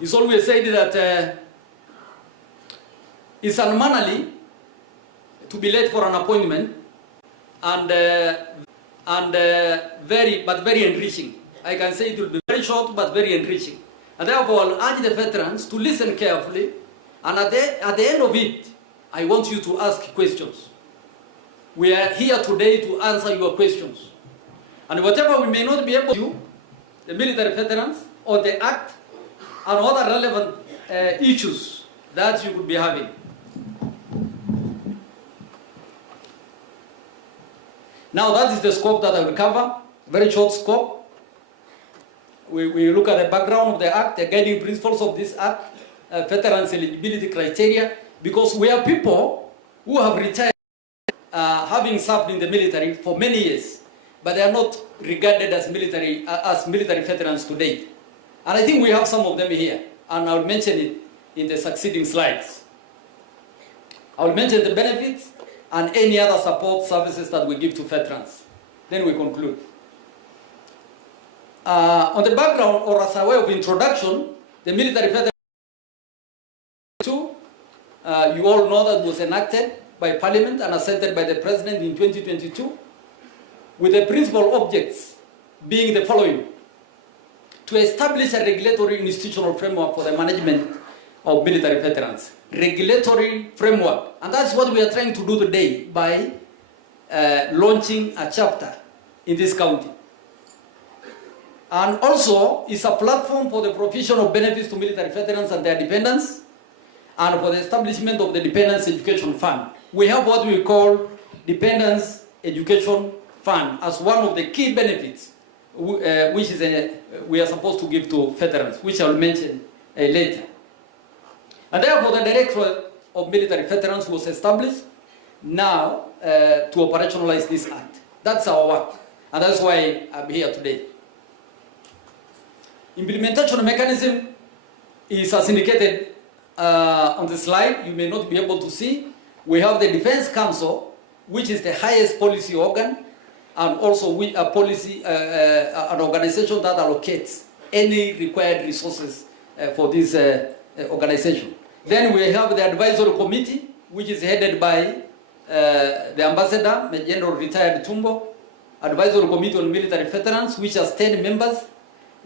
It's always said that it's unmannerly to be late for an appointment, and very enriching. I can say it will be very short but very enriching. And therefore, I'll urge the veterans to listen carefully, and at the end of it, I want you to ask questions. We are here today to answer your questions. And whatever we may not be able to do, the military veterans or the Act and other relevant issues that you could be having. Now that is the scope that I will cover, very short scope. We look at the background of the Act, the guiding principles of this Act, veterans eligibility criteria, because we are people who have retired having served in the military for many years, but they are not regarded as military veterans today. And I think we have some of them here, and I'll mention it in the succeeding slides. I'll mention the benefits and any other support services that we give to veterans. Then we conclude. On the background, or as a way of introduction, the military veterans you all know that was enacted by Parliament and assented by the President in 2022, with the principal objects being the following: to establish a regulatory institutional framework for the management of military veterans. Regulatory framework. And that's what we are trying to do today by launching a chapter in this county. And also, it's a platform for the provision of benefits to military veterans and their dependents, and for the establishment of the Dependents Education Fund. We have what we call Dependents Education Fund as one of the key benefits which is we are supposed to give to veterans, which I will mention later. And therefore, the Directorate of Military Veterans was established now to operationalize this Act. That's our work, and that's why I'm here today. Implementation mechanism is as indicated on the slide. You may not be able to see. We have the Defense Council, which is the highest policy organ, and also a policy, an organization that allocates any required resources for this organization. Then we have the Advisory Committee, which is headed by the Ambassador, General Retired Tumbo, Advisory Committee on Military Veterans, which has 10 members.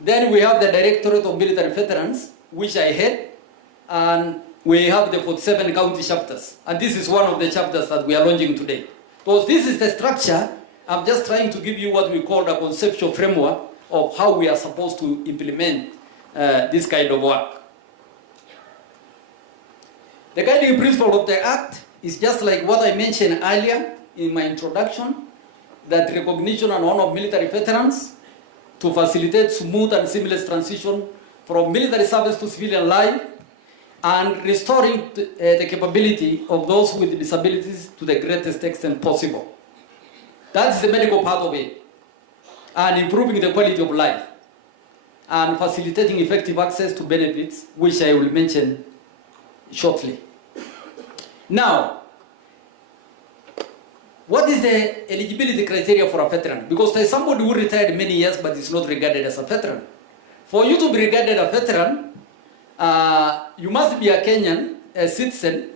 Then we have the Directorate of Military Veterans, which I head, and we have the 47 county chapters. And this is one of the chapters that we are launching today. So this is the structure. I'm just trying to give you what we call a conceptual framework of how we are supposed to implement this kind of work. The guiding principle of the Act is just like what I mentioned earlier in my introduction, that recognition and honor of military veterans to facilitate smooth and seamless transition from military service to civilian life, and restoring the capability of those with disabilities to the greatest extent possible. That's the medical part of it. And improving the quality of life, and facilitating effective access to benefits, which I will mention shortly. Now, what is the eligibility criteria for a veteran? Because there's somebody who retired many years but is not regarded as a veteran. For you to be regarded a veteran, you must be a Kenyan, a citizen,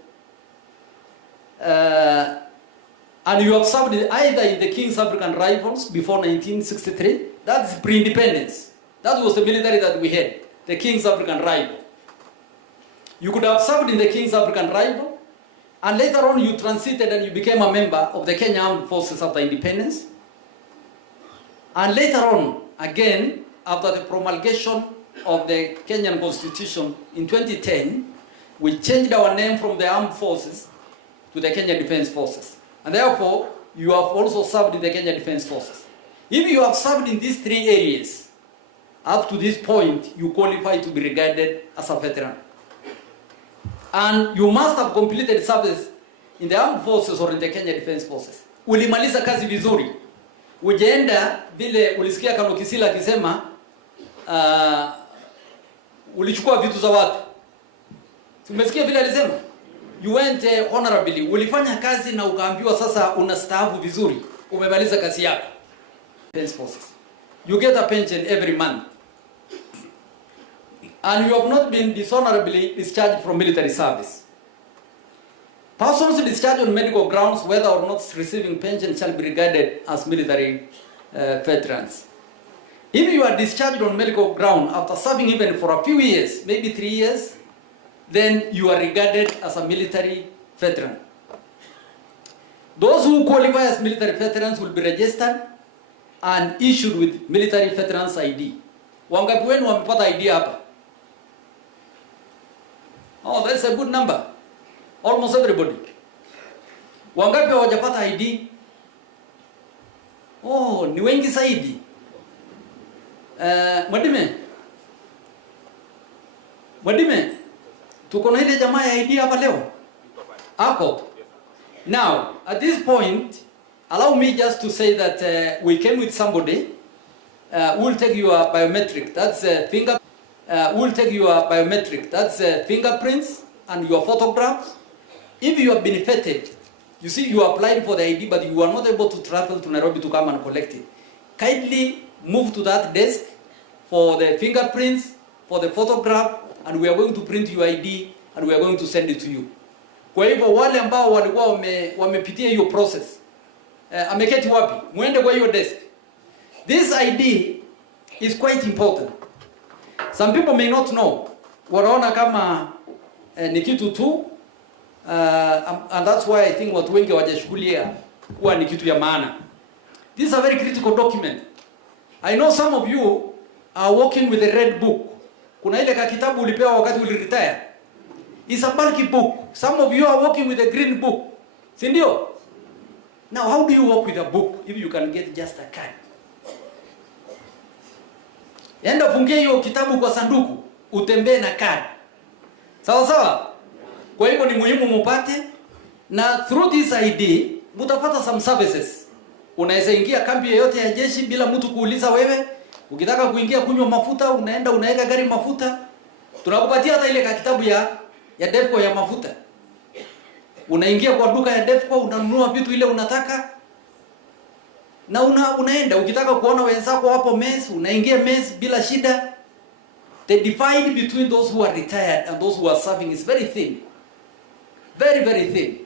and you have served either in the King's African Rifles before 1963. That's pre-independence. That was the military that we had, the King's African Rifle. You could have served in the King's African Rifle, and later on you transited and you became a member of the Kenya Armed Forces after independence. And later on, again, after the promulgation of the Kenyan Constitution in 2010, we changed our name from the Armed Forces to the Kenya Defense Forces. And therefore, you have also served in the Kenya Defense Forces. If you have served in these three areas, up to this point, you qualify to be regarded as a veteran. And you must have completed service in the Armed Forces or in the Kenya Defense Forces. Ulimaliza kazi vizuri. Ujaenda vile ulisikia Kanokisila akisema ulichukua vitu za watu. Umesikia vile alisema? You went honorably. Ulifanya kazi na ukaambiwa sasa unastaafu vizuri. Umemaliza kazi yako. Defense Forces. You get a pension every month. and you have not been dishonorably discharged from military service. Persons discharged on medical grounds, whether or not receiving pension, shall be regarded as military veterans. If you are discharged on medical ground after serving even for a few years, maybe 3 years, then you are regarded as a military veteran. Those who qualify as military veterans will be registered and issued with military veterans ID. Wangapi wenu wamepata ID hapa? Oh, that's a good number. Almost everybody. Wangapi hawajapata ID? Oh, ni wengi zaidi. Mwadime, tuko na ile jamaa ya ID hapa leo? Hapo. Now, at this point, allow me just to say that we came with somebody who will take your biometric. That's we'll take your biometric. That's fingerprints and your photographs. If you have been vetted, you see you applied for the ID, but you are not able to travel to Nairobi to come and collect it. Kindly move to that desk for the fingerprints, for the photograph, and we are going to print your ID and we are going to send it to you. Kwa hivyo wale ambao walikuwa wamepitia hiyo process, ameketi wapi? Muende kwa hiyo desk. This ID is quite important. Some people may not know. Wanaona kama ni kitu tu, and that's why I think watu wengi hawajashughulia kuwa ni kitu ya maana. This is a very critical document. I know some of you are working with a red book. Kuna ile kitabu ulipewa wakati uliretire. It's a bulky book. Some of you are working with a green book. Si ndio? Now, how do you work with a book if you can get just a card? Enda fungia hiyo kitabu kwa sanduku, utembee na card. Sawa sawa? Kwa hivyo ni muhimu mupate, na through this ID mutapata some services. Unaweza ingia kambi yoyote ya jeshi bila mtu kuuliza wewe. Ukitaka kuingia kunywa mafuta, unaenda unaweka gari mafuta. Tunakupatia hata ile kitabu ya Defco ya mafuta. Unaingia kwa duka ya Defco, unanunua vitu ile unataka. Na unaenda ukitaka kuona wenzako hapo mess, unaingia mess bila shida. The divide between those who are retired and those who are serving is very thin. Very, very thin.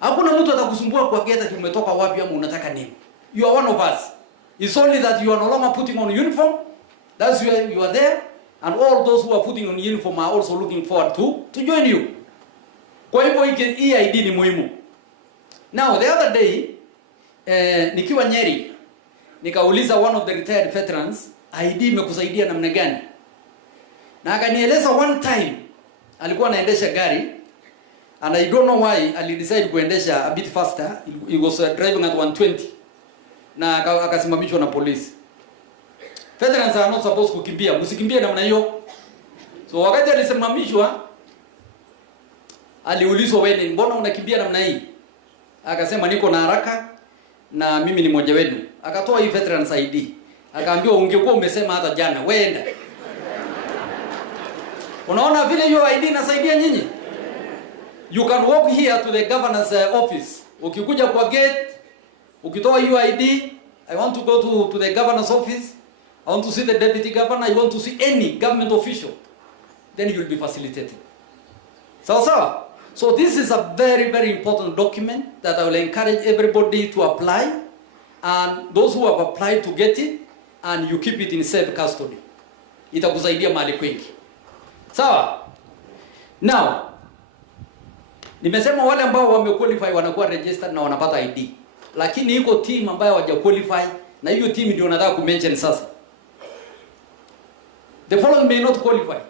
Hakuna mtu atakusumbua kwa gate ati umetoka wapi ama unataka nini. You are one of us. It's only that you are no longer putting on uniform. That's why you are there. And all those who are putting on uniform are also looking forward to join you. Kwa hivyo hii ID ni muhimu. Now, the other day, nikiwa Nyeri, nikauliza one of the retired veterans, ID imekusaidia namna gani? Na akanieleza one time, alikuwa anaendesha gari, and I don't know why, alidecide kuendesha a bit faster. He was driving at 120. Na akasimamishwa na polisi. Veterans are not supposed kukimbia. Msikimbie namna hiyo. So wakati alisimamishwa, aliulizwa, wewe mbona unakimbia namna hii? Akasema niko na haraka na mimi ni mmoja wenu. Akatoa hii veterans ID. Akaambiwa ungekuwa umesema hata jana, weenda. Unaona vile hiyo ID inasaidia nyinyi? You can walk here to the governor's office. Ukikuja kwa gate, ukitoa hiyo ID, I want to go to the governor's office. I want to see the deputy governor. I want to see any government official. Then you will be facilitated. So this is a very, very important document that I will encourage everybody to apply. And those who have applied to get it, and you keep it in safe custody. Itakusaidia mahali kwingi. Sawa? Now, nimesema wale ambao wamequalify wanakuwa registered na wanapata ID. Lakini iko team ambayo hawajaqualify, na hiyo team ndio nataka kumention sasa. The following may not qualify.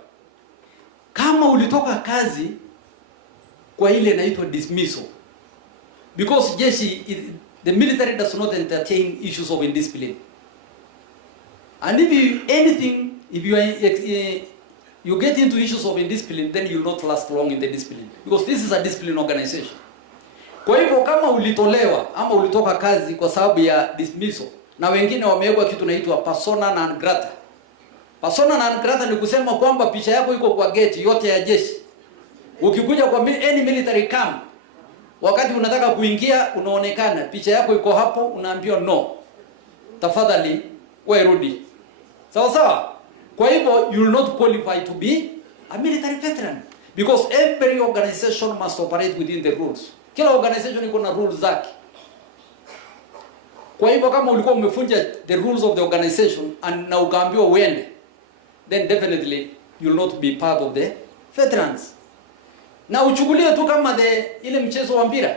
Kama ulitoka kazi kwa ile inaitwa dismissal. Because jeshi, the military does not entertain issues of indiscipline. And if you get into issues of indiscipline, then you will not last long in the discipline. Because this is a discipline organization. Kwa hivyo kama ulitolewa ama ulitoka kazi kwa sababu ya dismissal, na wengine wamewekwa kitu inaitwa persona non grata. Persona non grata ni kusema kwamba picha yako iko kwa gate yote ya jeshi. Ukikuja kwa any military camp, wakati unataka kuingia unaonekana picha yako iko hapo, unaambiwa no. Tafadhali wewe rudi. Sawa sawa? Kwa hivyo you will not qualify to be a military veteran because every organization must operate within the rules. Kila organization iko na rules zake. Kwa hivyo kama ulikuwa umefunja the rules of the organization and na ukaambiwa uende, then definitely you will not be part of the veterans. Na uchukulie tu kama ile mchezo wa mpira.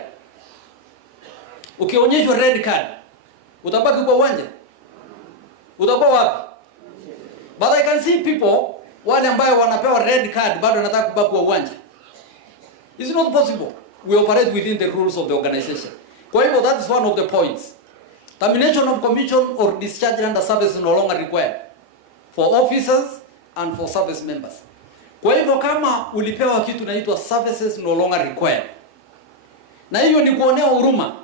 Ukionyeshwa red card, utabaki kwa uwanja? Utakuwa wapi? But I can see people wale ambao wanapewa red card bado wanataka kubaki kwa uwanja. It's not possible. We operate within the rules of the organization. Kwa hivyo that is one of the points. Termination of commission or discharge under service is no longer required for officers and for service members. Kwa hivyo kama ulipewa kitu inaitwa services no longer required, na hiyo ni kuonea huruma,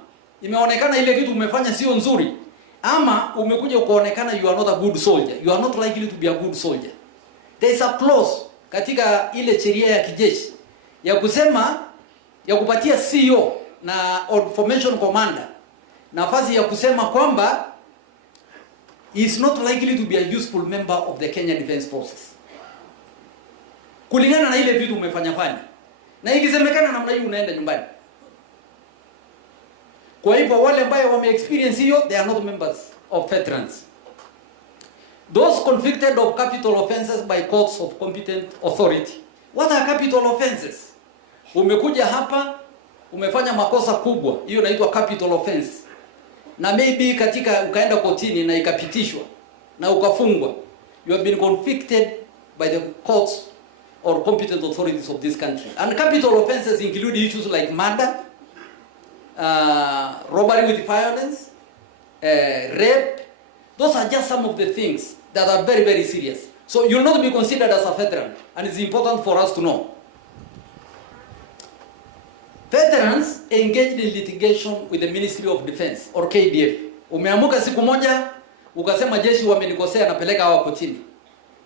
imeonekana ile kitu umefanya sio nzuri, ama umekuja kuonekana you are not a good soldier, you are not likely to be a good soldier, there is a clause katika ile sheria ya kijeshi ya kusema, ya kupatia CEO na formation commander nafasi ya kusema kwamba he is not likely to be a useful member of the Kenya Defence Forces, kulingana na ile vitu umefanya. Na ikisemekana namna hiyo unaenda nyumbani. Kwa hivyo wale ambao wame experience hiyo, they are not members of veterans. Those convicted of capital offenses by courts of competent authority. What are capital offenses? Umekuja hapa, umefanya makosa kubwa, hiyo inaitwa capital offense. Na maybe katika ukaenda kotini na ikapitishwa na ukafungwa. You have been convicted by the courts or competent authorities of this country. And capital offenses include issues like murder, robbery with violence, rape. Those are just some of the things that are very, very serious. So you'll not be considered as a veteran, and it's important for us to know. Veterans engaged in litigation with the Ministry of Defense or KDF. Umeamuka siku moja ukasema jeshi wamenikosea, napeleka hawa kotini,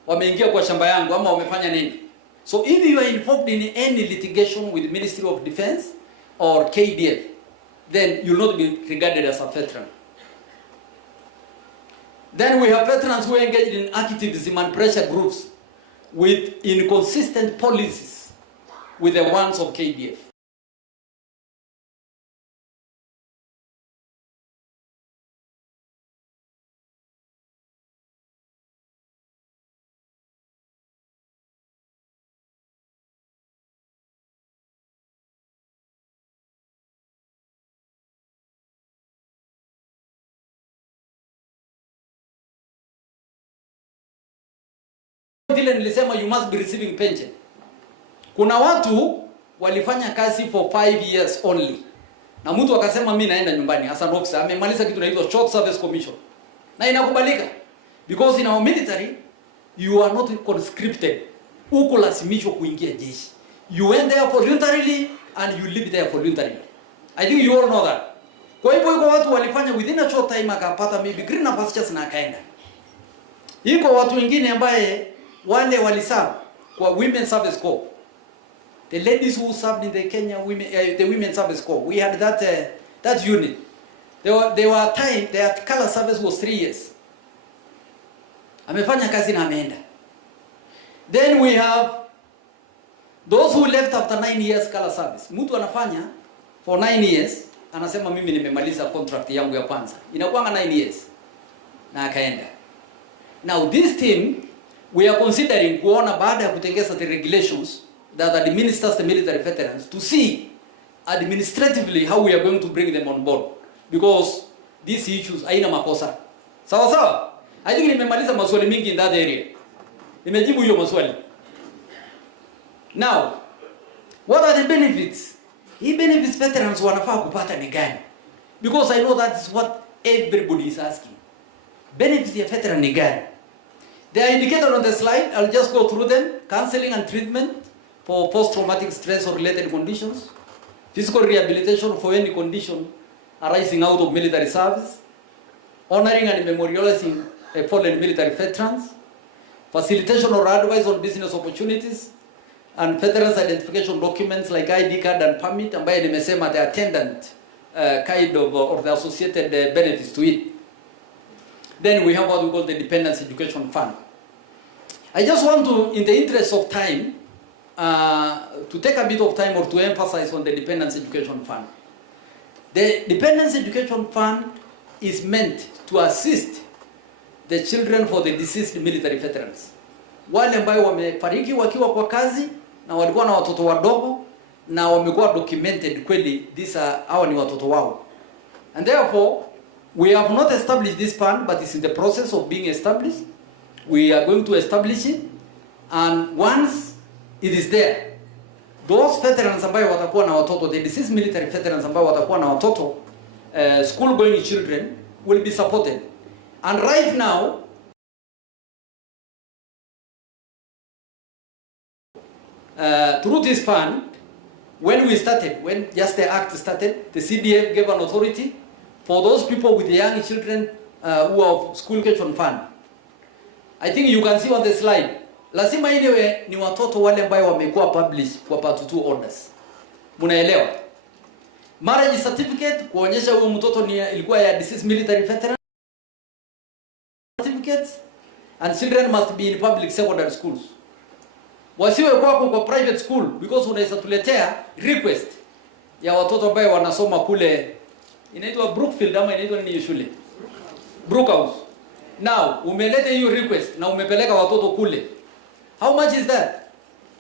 wameingia kwa shamba yangu ama wamefanya nini. So if you are involved in any litigation with the Ministry of Defense or KDF, then you'll not be regarded as a veteran. Then we have veterans who are engaged in activism and pressure groups with inconsistent policies with the ones of KDF. Vile nilisema you must be receiving pension. Kuna watu walifanya kazi for 5 years only. Na mtu akasema mimi naenda nyumbani as an officer, amemaliza kitu inaitwa short service commission. Na inakubalika because in our military you are not conscripted. Uko lazimishwa kuingia jeshi. You went there voluntarily and you live there voluntarily. I think you all know that. Kwa hivyo iko watu walifanya within a short time akapata maybe green pastures na akaenda. Iko watu wengine ambaye wale waliserve kwa Women Service Corps. The ladies who served in the Kenya women, the Women Service Corps, we had that unit. There were time their color service was 3 years. Amefanya kazi na ameenda. Then we have those who left after 9 years color service. Mtu anafanya for 9 years, anasema mimi nimemaliza contract yangu ya kwanza. Inakuwa 9 years na akaenda. Now this team we are considering kuona baada ya kutengeza the regulations that administers the military veterans to see administratively how we are going to bring them on board, because these issues haina makosa. Sawa sawa? I think nimemaliza maswali mingi in that area. Nimejibu hiyo maswali. Now, what are the benefits? Hii benefits veterans wanafaa kupata ni gani? Because I know that is what everybody is asking. Benefits ya veteran ni gani? They are indicated on the slide. I'll just go through them. Counseling and treatment for post-traumatic stress or related conditions. Physical rehabilitation for any condition arising out of military service. Honoring and memorializing fallen military veterans. Facilitation or advice on business opportunities. And veterans identification documents like ID card and permit. Ambaye nimesema the attendant kind of or the associated benefits to it. Then we have what we call the Dependence Education Fund. I just want to, in the interest of time, to take a bit of time or to emphasize on the Dependents Education Fund. The Dependents Education Fund is meant to assist the children for the deceased military veterans. Wale ambao wamefariki wakiwa kwa kazi na walikuwa na watoto wadogo na wamekuwa documented kweli hawa ni watoto wao. And therefore, we have not established this fund, but it's in the process of being established. We are going to establish it, and once it is there, those veterans ambao watakuwa na watoto, the deceased military veterans ambao watakuwa na watoto, school going children will be supported. And right now, through this fund, when just the act started, the CDF gave an authority for those people with the young children who are school education fund. I think you can see on the slide. Lazima iwe ni watoto wale ambao wamekuwa published kwa part 2 orders. Munaelewa? Marriage certificate kuonyesha huyo mtoto ilikuwa ya deceased military veteran. Certificates and children must be in public secondary schools. Wasiwe kwa private school, because unaweza tuletea request ya watoto ambao wanasoma kule inaitwa Brookfield ama inaitwa nini shule? Brookhouse. Now, umeleta hiyo request na umepeleka watoto kule. How much is that?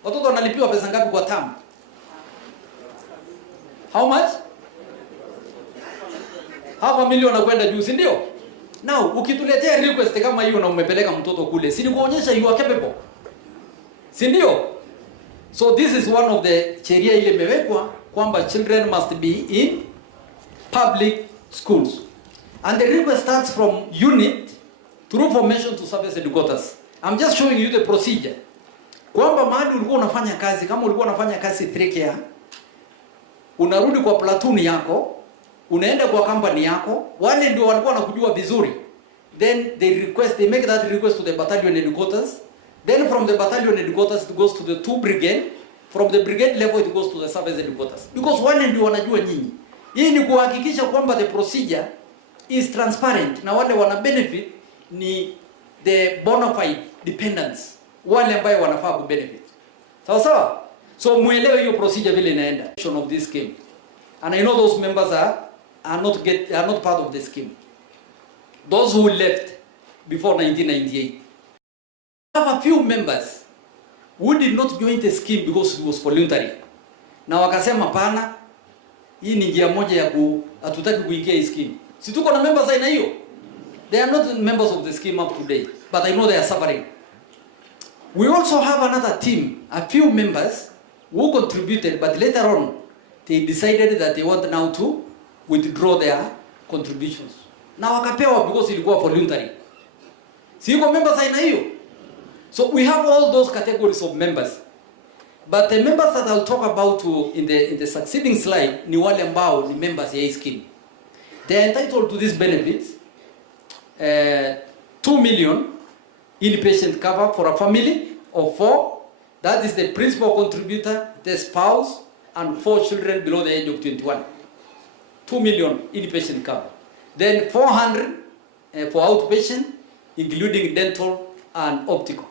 Watoto wanalipiwa pesa ngapi kwa term? How much? $500,000 na kwenda juu, si ndio? Now, ukituletea request kama hiyo na umepeleka mtoto kule, si ni kuonyesha you are capable? Si ndio? So this is one of the sheria ile imewekwa kwamba children must be in public schools. And the request starts from unit through formation to service headquarters. I'm just showing you the procedure. Kwamba mahali ulikuwa unafanya kazi, kama ulikuwa unafanya kazi 3K, unarudi kwa platoon yako, unaenda kwa company yako, wale ndio walikuwa wanakujua vizuri. Then they make that request to the battalion headquarters. Then from the battalion headquarters it goes to the 2 brigade. From the brigade level it goes to the service headquarters. Because wale ndio wanajua nyinyi. Hii ni kuhakikisha kwamba the procedure is transparent na wale wana benefit ni the bona fide dependents, wale ambao wanafaa ku benefit. Sawa sawa? So muelewe hiyo procedure vile inaenda of this scheme. And I know those members are not part of the scheme. Those who left before 1998. I have a few members who did not join the scheme because it was voluntary. Na wakasema pana, hii ni njia moja ya hatutaki kuingia hii scheme. Si tuko na members aina hiyo? They are not members of the scheme up to date, but I know they are suffering. We also have another team, a few members who contributed, but later on they decided that they want now to withdraw their contributions. Na wakapewa because ilikuwa voluntary. Si yuko members aina hiyo? So we have all those categories of members. But the members that I'll talk about in the succeeding slide ni wale ambao ni members ya hii scheme. They are entitled to these benefits. 2 million inpatient cover for a family of 4. That is the principal contributor, the spouse, and 4 children below the age of 21. 2 million inpatient cover. Then 400 for outpatient, including dental and optical.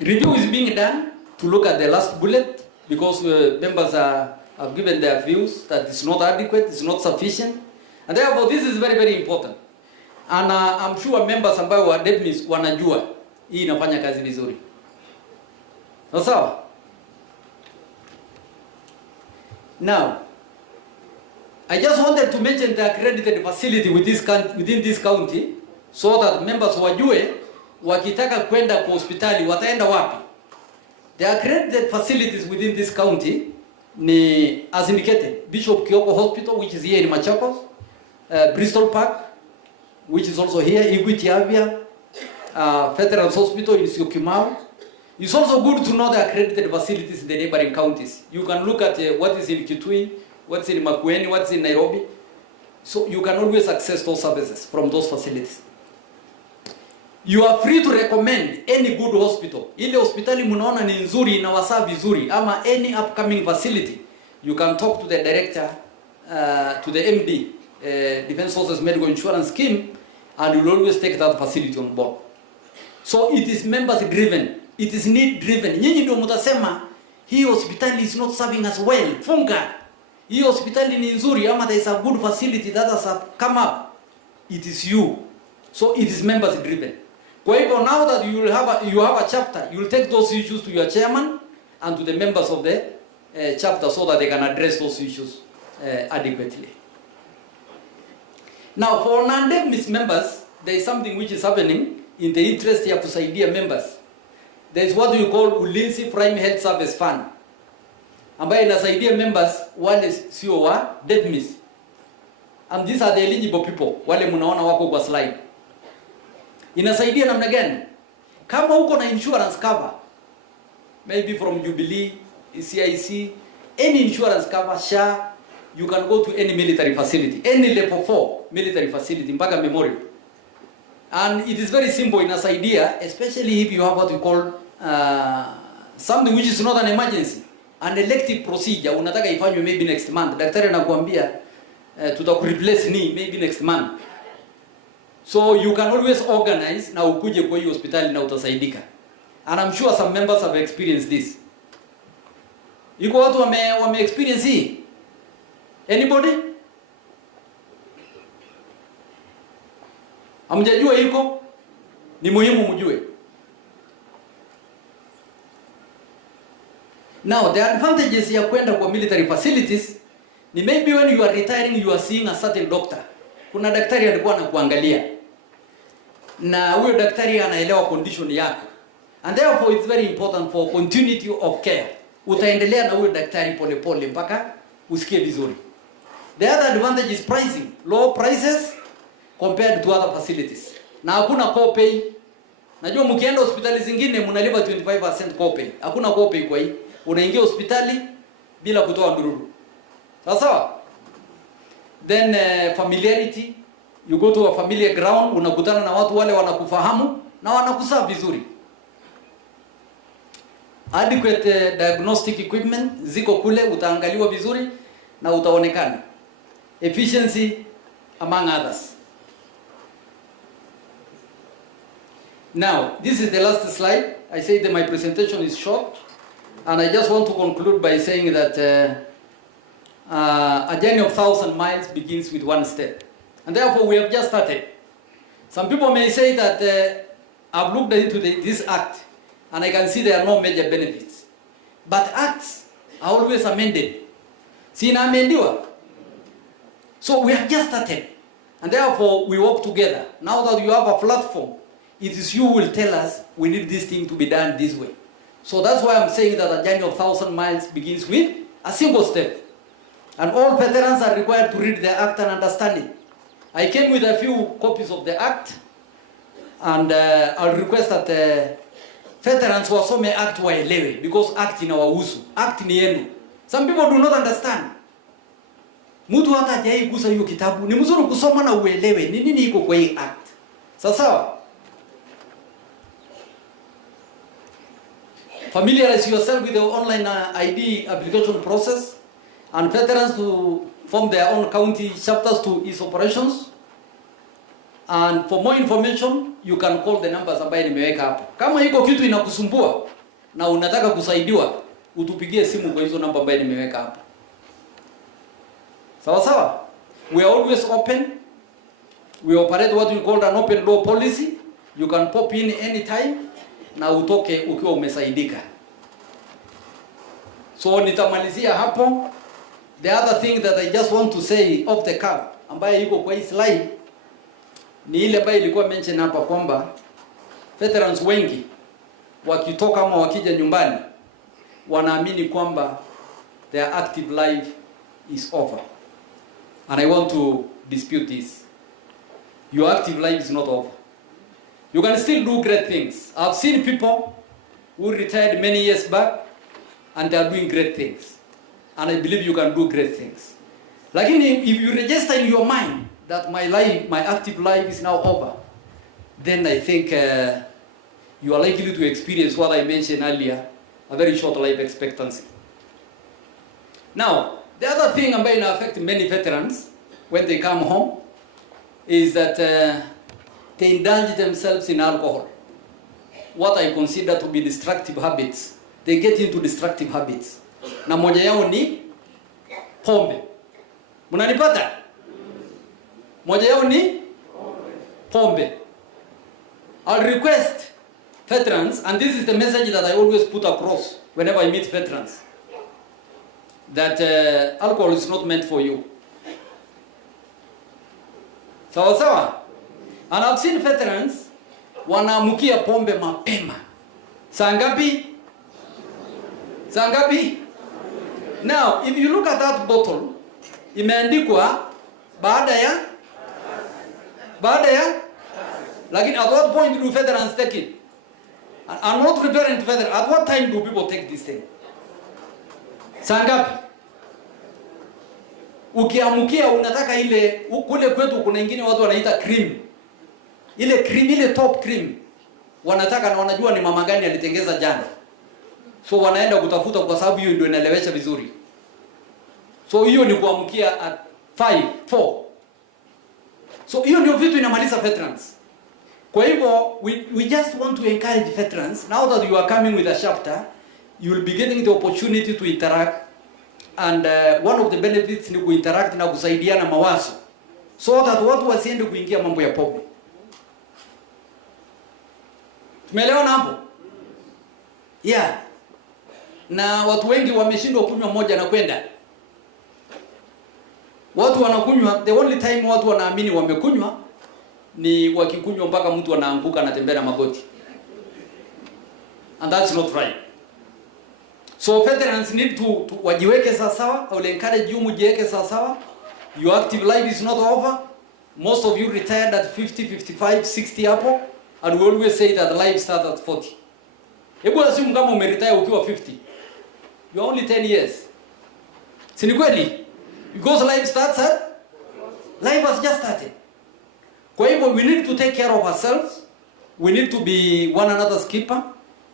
Review is being done to look at the last bullet because members have given their views that it's not adequate, it's not sufficient. And therefore this is very, very important. And I'm sure members ambao wa DEPMIS wanajua hii inafanya kazi vizuri. Sawa? Now, I just wanted to mention the accredited facility within this county so that members wajue wakitaka kwenda kwa hospitali wataenda wapi. The accredited facilities within this county ni as indicated, Bishop Kioko Hospital, which is here in Machakos, Bristol Park, which is also here, Equity Avia, Veterans Hospital in Syokimau. It's also good to know the accredited facilities in the neighboring counties. You can look at what is in Kitui, what's in Makueni, what's in Nairobi. So you can always access those services from those facilities. You are free to recommend any good hospital. Ile hospitali munaona ni nzuri na wasaa vizuri ama any upcoming facility. You can talk to the director, to the MD, Defense Forces Medical Insurance Scheme, and you'll always take that facility on board. So it is members driven, it is need driven. Nyinyi ndio mtasema hii hospitali is not serving us well, funga. Hii hospitali ni nzuri, ama there is a good facility that has come up. It is you. So it is members driven. Kwa hivyo, now that you have a chapter, you will take those issues to your chairman and to the members of the chapter so that they can address those issues adequately. Now, for non-DEMIS members, there is something which is happening in the interest ya kusaidia members. There is what we call Ulinzi Prime Health Service Fund, ambayo inasaidia members wale sio wa DEMIS. And these are the eligible people, wale mnaona wako kwa slide. Inasaidia namna gani? Kama uko na insurance cover, maybe from Jubilee, CIC, any insurance cover, SHA, you can go to any military facility, any level 4 military facility, mpaka memorial. And it is very simple, inasaidia, especially if you have what we call something which is not an emergency, an elective procedure, unataka ifanywe maybe next month. Daktari anakuambia tutakureplace knee maybe next month. So you can always organize na ukuje kwa hiyo hospitali na utasaidika. And I'm sure some members have experienced this. Iko watu wame experience hii? Anybody? Hamjajua iko? Ni muhimu mjue. Now, the advantages ya kwenda kwa military facilities ni maybe when you are retiring, you are seeing a certain doctor. Kuna daktari alikuwa anakuangalia, na huyo daktari anaelewa condition yako, and therefore it's very important for continuity of care. Utaendelea na huyo daktari pole pole mpaka usikie vizuri. The other advantage is pricing, low prices compared to other facilities, na hakuna copay. Najua mkienda hospitali zingine mnalipa 25% copay. Hakuna copay kwa hii. Unaingia hospitali bila kutoa ndururu. Sawa? Then familiarity, you go to a familiar ground, unakutana na watu wale wanakufahamu na wanakusaa vizuri. Adequate diagnostic equipment ziko kule, utaangaliwa vizuri na utaonekana. Efficiency among others. Now, this is the last slide. I say that my presentation is short, and I just want to conclude by saying that a journey of 1,000 miles begins with one step. And therefore, we have just started. Some people may say that I've looked into this act, and I can see there are no major benefits. But acts are always amended. See, amendiwa. So we have just started. And therefore, we work together. Now that you have a platform, it is you who will tell us we need this thing to be done this way. So that's why I'm saying that a journey of 1,000 miles begins with a single step. And all veterans are required to read the act and understand it. I came with a few copies of the act, and I'll request that veterans wasome act waelewe, because act inawahusu. Act ni yenu. Some people do not understand. Mtu hata hajaigusa hiyo kitabu, ni mzuri kusoma na uelewe ni nini iko kwa hii act. Sawa? Familiarize yourself with the online ID application process, and veterans to form their own county chapters to ease operations. And for more information, you can call the numbers ambaye nimeweka hapo. Kama iko kitu inakusumbua na unataka kusaidiwa, utupigie simu kwa hizo namba ambaye nimeweka hapo. Sawa? We are always open. We operate what we call an open door policy. You can pop in anytime na utoke ukiwa umesaidika. So nitamalizia hapo. The other thing that I just want to say off the cuff, ambaye iko kwa hii slide, ni ile ambayo ilikuwa mention hapa kwamba veterans wengi wakitoka ama wakija nyumbani wanaamini kwamba their active life is over. And I want to dispute this. Your active life is not over. You can still do great things. I've seen people who retired many years back and they are doing great things. And I believe you can do great things. Like if you register in your mind that my life, my active life is now over, then I think you are likely to experience what I mentioned earlier, a very short life expectancy. Now, the other thing that affects many veterans when they come home is that they indulge themselves in alcohol, what I consider to be destructive habits. They get into destructive habits. Na moja yao ni pombe. Mnanipata? Moja yao ni pombe. I'll request veterans, and this is the message that I always put across whenever I meet veterans, that alcohol is not meant for you. Sawa sawa? And I've seen veterans wanaamukia pombe mapema. Saa ngapi? Saa ngapi? Now, if you look at that bottle, imeandikwa baada ya, lakini at what point do veterans take it? I'm not preparing to veterans. At what time do people take this thing? Saa ngapi? Ukiamukia unataka ile, kule kwetu kuna ingine watu wanaita cream. Ile cream, ile top cream. Wanataka na wanajua ni mama gani alitengeza jana. So wanaenda kutafuta kwa sababu hiyo ndio inaelewesha vizuri. So hiyo ni kuamukia at 4. So hiyo ndio vitu inamaliza veterans. Kwa hivyo we just want to encourage veterans, now that you are coming with a chapter, you will be getting the opportunity to interact, and one of the benefits ni kuinteract na kusaidiana mawazo, so that watu wasiende kuingia mambo ya pombe. Tumeelewana hapo? Yeah. Na watu wengi wameshindwa kunywa moja na kwenda. Watu wanakunywa, the only time watu wanaamini wamekunywa ni wakikunywa mpaka mtu anaanguka na tembea na magoti. And that's not right. So veterans need to wajiweke sawa. I will encourage you mujiweke sawa. Your active life is not over. Most of you retired at 50, 55, 60 hapo, and we always say that life starts at 40. Hebu assume kama umeretire ukiwa 50. You are only 10 years. Si ni kweli? Because life starts at, life has just started. Kwa hivyo we need to take care of ourselves. We need to be one another's keeper.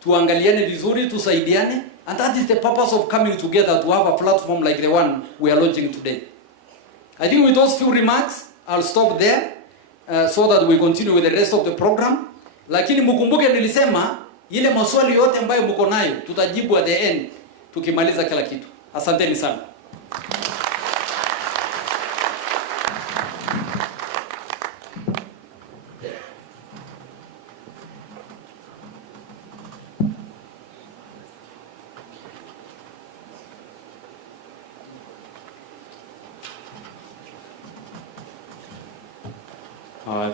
Tuangaliane vizuri, tusaidiane. And that is the purpose of coming together, to have a platform like the one we are launching today. I think with those few remarks, I'll stop there so that we continue with the rest of the program. Lakini mkumbuke nilisema, ile maswali yote ambayo mko nayo, tutajibu at the end, tukimaliza kila kitu. Asanteni sana.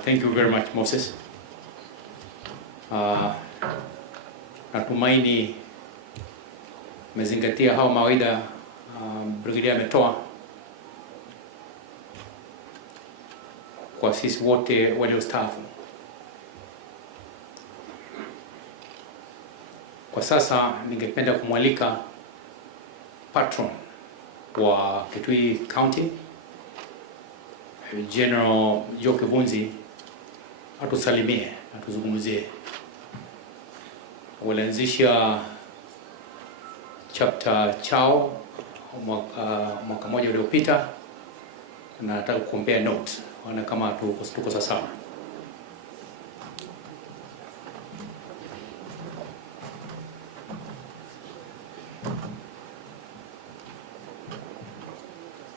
Thank you very much, Moses. Natumaini mezingatia hao mawaidha Brigadier ametoa kwa sisi wote waliostaafu. Kwa sasa ningependa kumwalika patron wa Kitui County, General Joke Bunzi, atusalimie, atuzungumzie. Walianzisha chapter chao mwaka moja uliopita, na nataka kuombea note wana kama tuko sawa.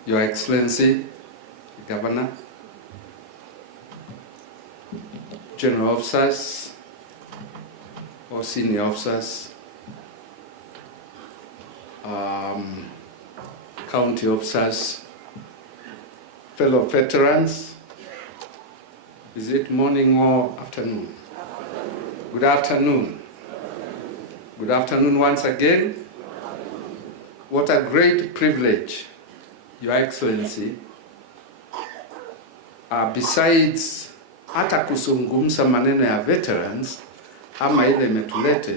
Your Excellency, Governor, General Officers, or Senior Officers, County Officers, fellow veterans, is it morning or afternoon? Good afternoon. Good afternoon once again. What a great privilege, Your Excellency, besides hata kuzungumza maneno ya veterans ama ile metulete,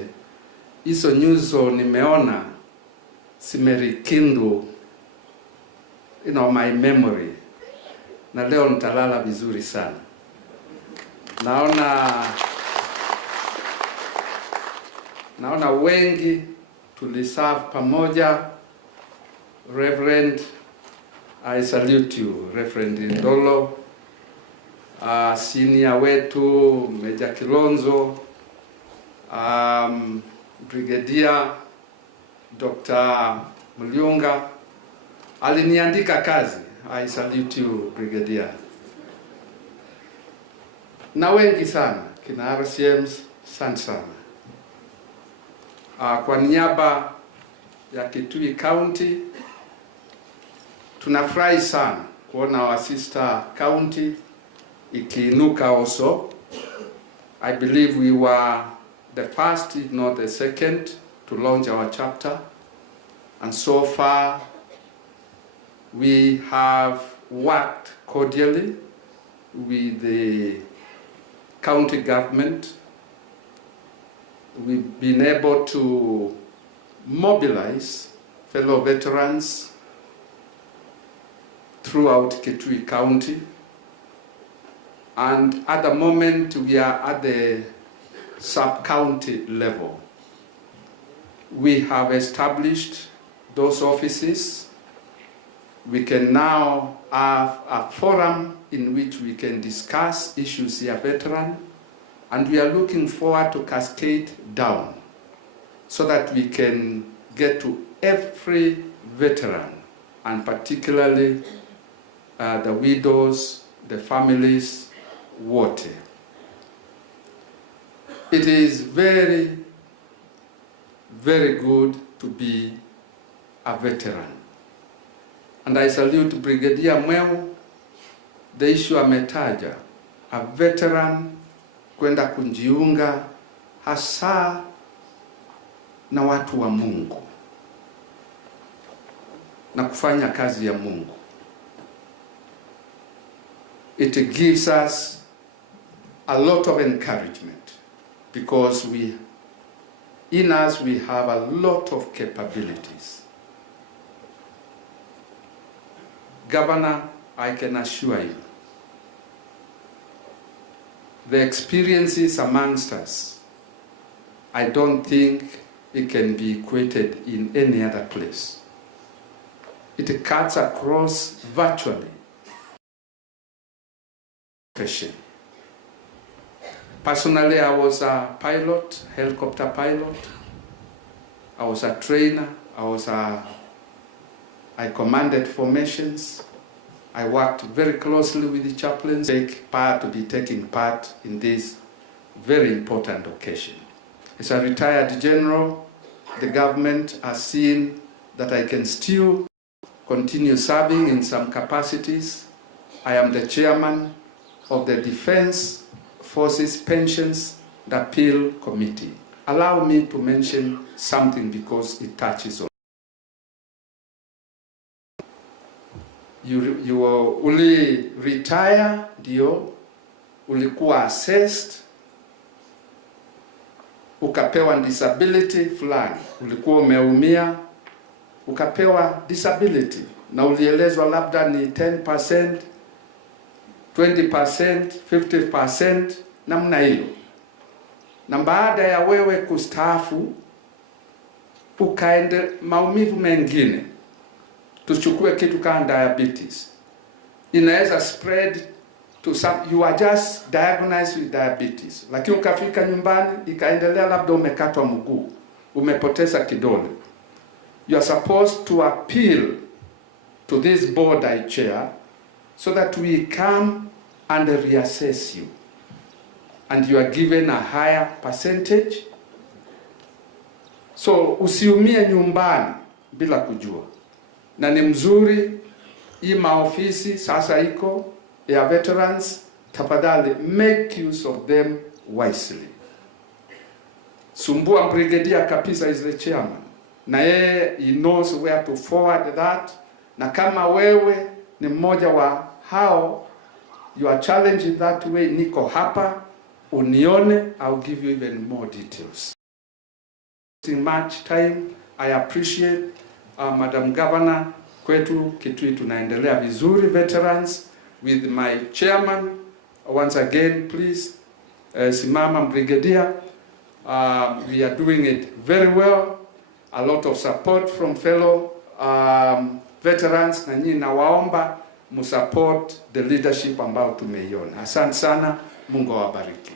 hizo nyuso nimeona simerikindu my memory, na leo nitalala vizuri sana. Naona wengi tuliserve pamoja. Reverend, I salute you, Reverend Indolo, senior wetu Meja Kilonzo, Brigadier Dr. Mulyunga aliniandika kazi. I salute you, Brigadier. Na wengi sana kina RCMs, sana. Kwa niaba ya Kitui County tunafurahi sana kuona our sister county ikiinuka also. I believe we were the first, if not the second, to launch our chapter, and so far we have worked cordially with the county government. We've been able to mobilize fellow veterans throughout Kitui County, and at the moment we are at the sub-county level. We have established those offices. We can now have a forum in which we can discuss issues here, veteran, and we are looking forward to cascade down so that we can get to every veteran, and particularly the widows, the families, wote. It is very, very good to be a veteran. And I salute Brigadier Mweu, the issue ametaja, a veteran kwenda kujiunga hasa na watu wa Mungu na kufanya kazi ya Mungu. It gives us a lot of encouragement because in us we have a lot of capabilities. Governor, I can assure you, the experiences amongst us, I don't think it can be equated in any other place. It cuts across virtually. Personally, I was a pilot, helicopter pilot. I was a trainer. I commanded formations. I worked very closely with the chaplains to be taking part in this very important occasion. As a retired general, the government has seen that I can still continue serving in some capacities. I am the chairman of the Defense Forces Pensions and Appeal Committee. Allow me to mention something because it touches on. Uli retire, ndio, ulikuwa assessed, ukapewa disability fulani, ulikuwa umeumia, ukapewa disability, na ulielezwa labda ni 10%, 20%, 50%, namna hiyo. Na baada ya wewe kustaafu, ukaende maumivu mengine. Tuchukue kitu kama diabetes. Inaweza spread to some, you are just diagnosed with diabetes. Lakini ukafika nyumbani, ikaendelea labda umekatwa mguu, umepoteza kidole. You are supposed to appeal to this board I chair so that we come and reassess you. And you are given a higher percentage. So usiumie nyumbani bila kujua. Na ni mzuri hii maofisi sasa iko ya veterans, tafadhali make use of them wisely. Sumbua Brigadier kabisa is the chairman. Na yeye he knows where to forward that. Na kama wewe ni mmoja wa hao, you are challenged in that way, niko hapa, unione, I'll give you even more details. In much time, I appreciate Madam Governor, kwetu Kitui tunaendelea vizuri veterans, with my chairman, once again please, simama Brigadier, we are doing it very well, a lot of support from fellow veterans, na nyinyi nawaomba msupport the leadership ambao tumeiona. Asante sana, Mungu awabariki.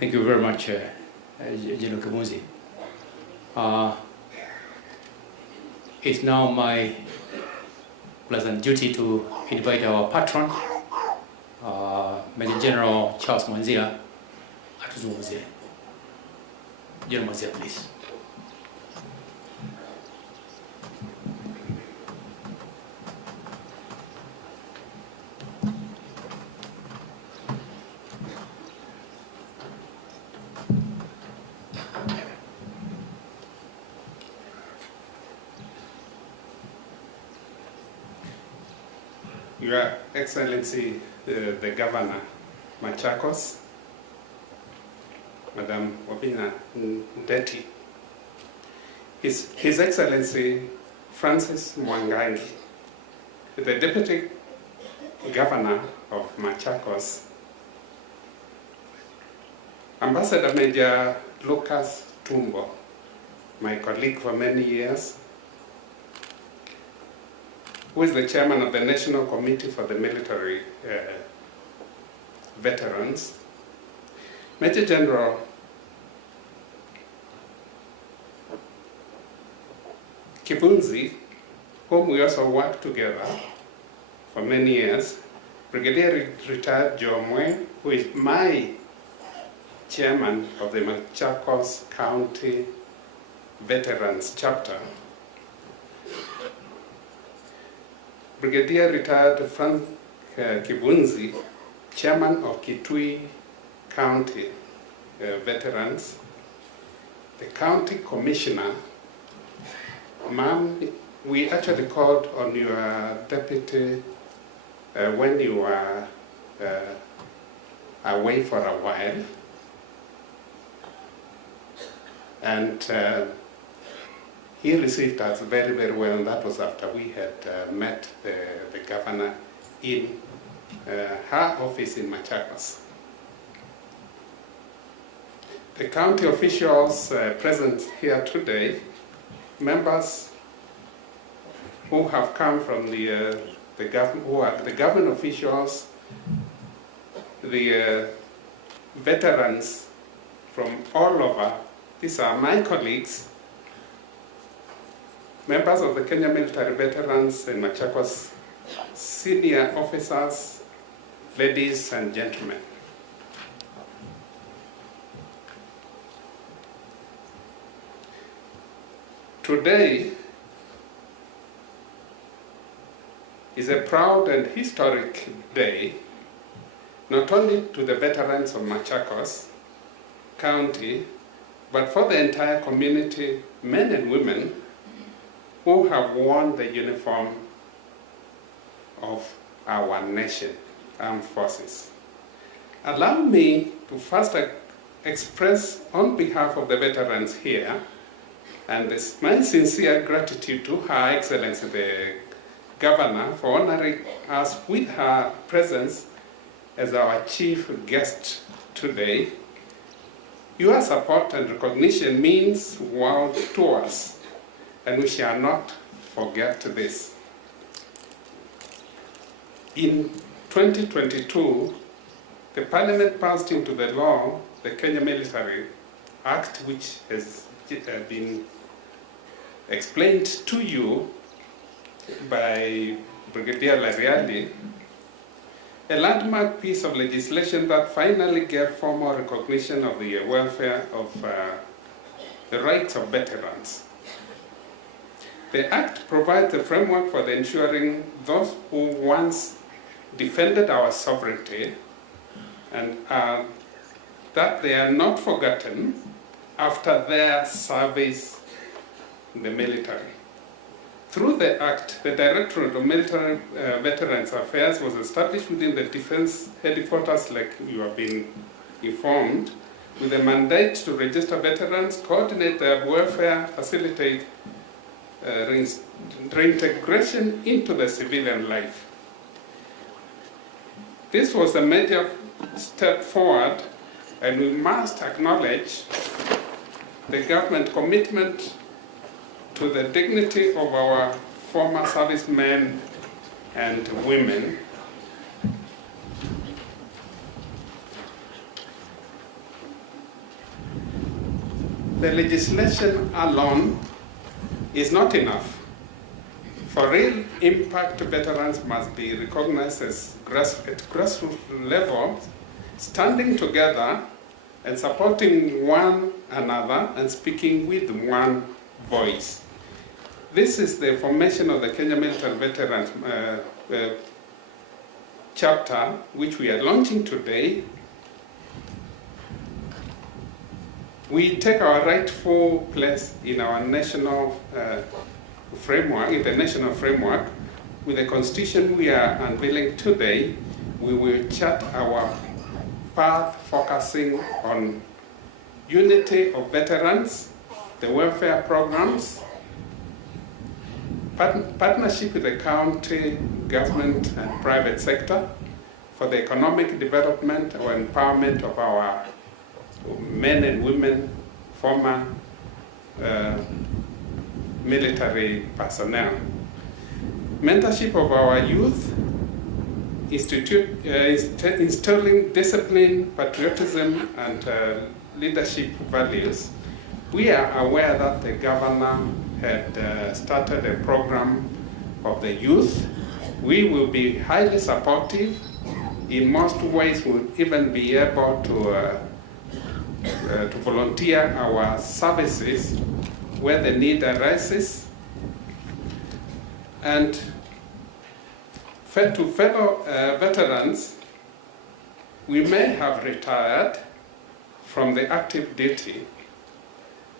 Thank you very much, General Kimunzi. It's now my pleasant duty to invite our patron, Major General Charles Mwanzia, atuzungumzie. General Mwanzia, please. Your Excellency, the Governor, Machakos, Madam Wabina Ndeti, His Excellency Francis Mwangangi, the Deputy Governor of Machakos, Ambassador Major Lucas Tumbo, my colleague for many years, who is the chairman of the National Committee for the Military Veterans, Major General Kibunzi, whom we also worked together for many years, Brigadier Retired Joe Mwe, who is my chairman of the Machakos County Veterans Chapter, Brigadier Retired Frank Kibunzi, Chairman of Kitui County Veterans, the County Commissioner. Ma'am, we actually called on your deputy when you were away for a while, and he received us very, very well, and that was after we had met the governor in her office in Machakos. The county officials present here today, members who have come from the government officials, the veterans from all over. These are my colleagues, members of the Kenya Military Veterans and Machakos, senior officers, ladies and gentlemen. Today is a proud and historic day, not only to the veterans of Machakos County, but for the entire community, men and women, who have worn the uniform of our nation, armed forces. Allow me to first express on behalf of the veterans here, and my sincere gratitude to Her Excellency the Governor for honoring us with her presence as our chief guest today. Your support and recognition means world to us, and we shall not forget this. In 2022, the Parliament passed into the law the Kenya Military Act, which has been explained to you by Brigadier Lariali, a landmark piece of legislation that finally gave formal recognition of the welfare of the rights of veterans. The Act provides a framework for ensuring those who once defended our sovereignty and that they are not forgotten after their service in the military. Through the Act, the Directorate of Military Veterans Affairs was established within the Defense Headquarters, like you have been informed, with a mandate to register veterans, coordinate their welfare, facilitate reintegration into the civilian life. This was a major step forward And we must acknowledge the government commitment to the dignity of our former servicemen and women. The legislation alone is not enough. For real impact, veterans must be recognized as at grassroots level, standing together and supporting one another and speaking with one voice. This is the formation of the Kenya Military Veterans chapter, which we are launching today. We take our rightful place in our national framework, in the national framework. With the constitution we are unveiling today, we will chart our path focusing on unity of veterans, the welfare programs, partnership with the county government and private sector for the economic development or empowerment of our men and women, former military personnel. Mentorship of our youth, instilling discipline, patriotism, and leadership values. We are aware that the governor had started a program of the youth. We will be highly supportive. In most ways, we'll even be able to volunteer our services where the need arises. And to fellow veterans, we may have retired from the active duty,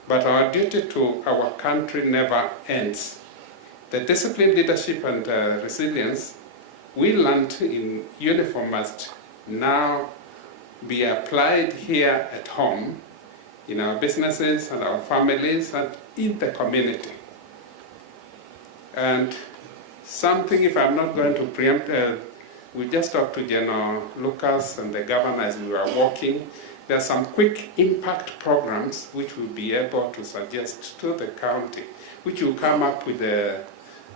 but our duty to our country never ends. The discipline, leadership, and resilience we learned in uniform must now be applied here at home, in our businesses and our families and in the community. And something, if I'm not going to preempt, we just talked to General Lucas and the governor as we were walking. There are some quick impact programs which we'll be able to suggest to the county, which will come up with a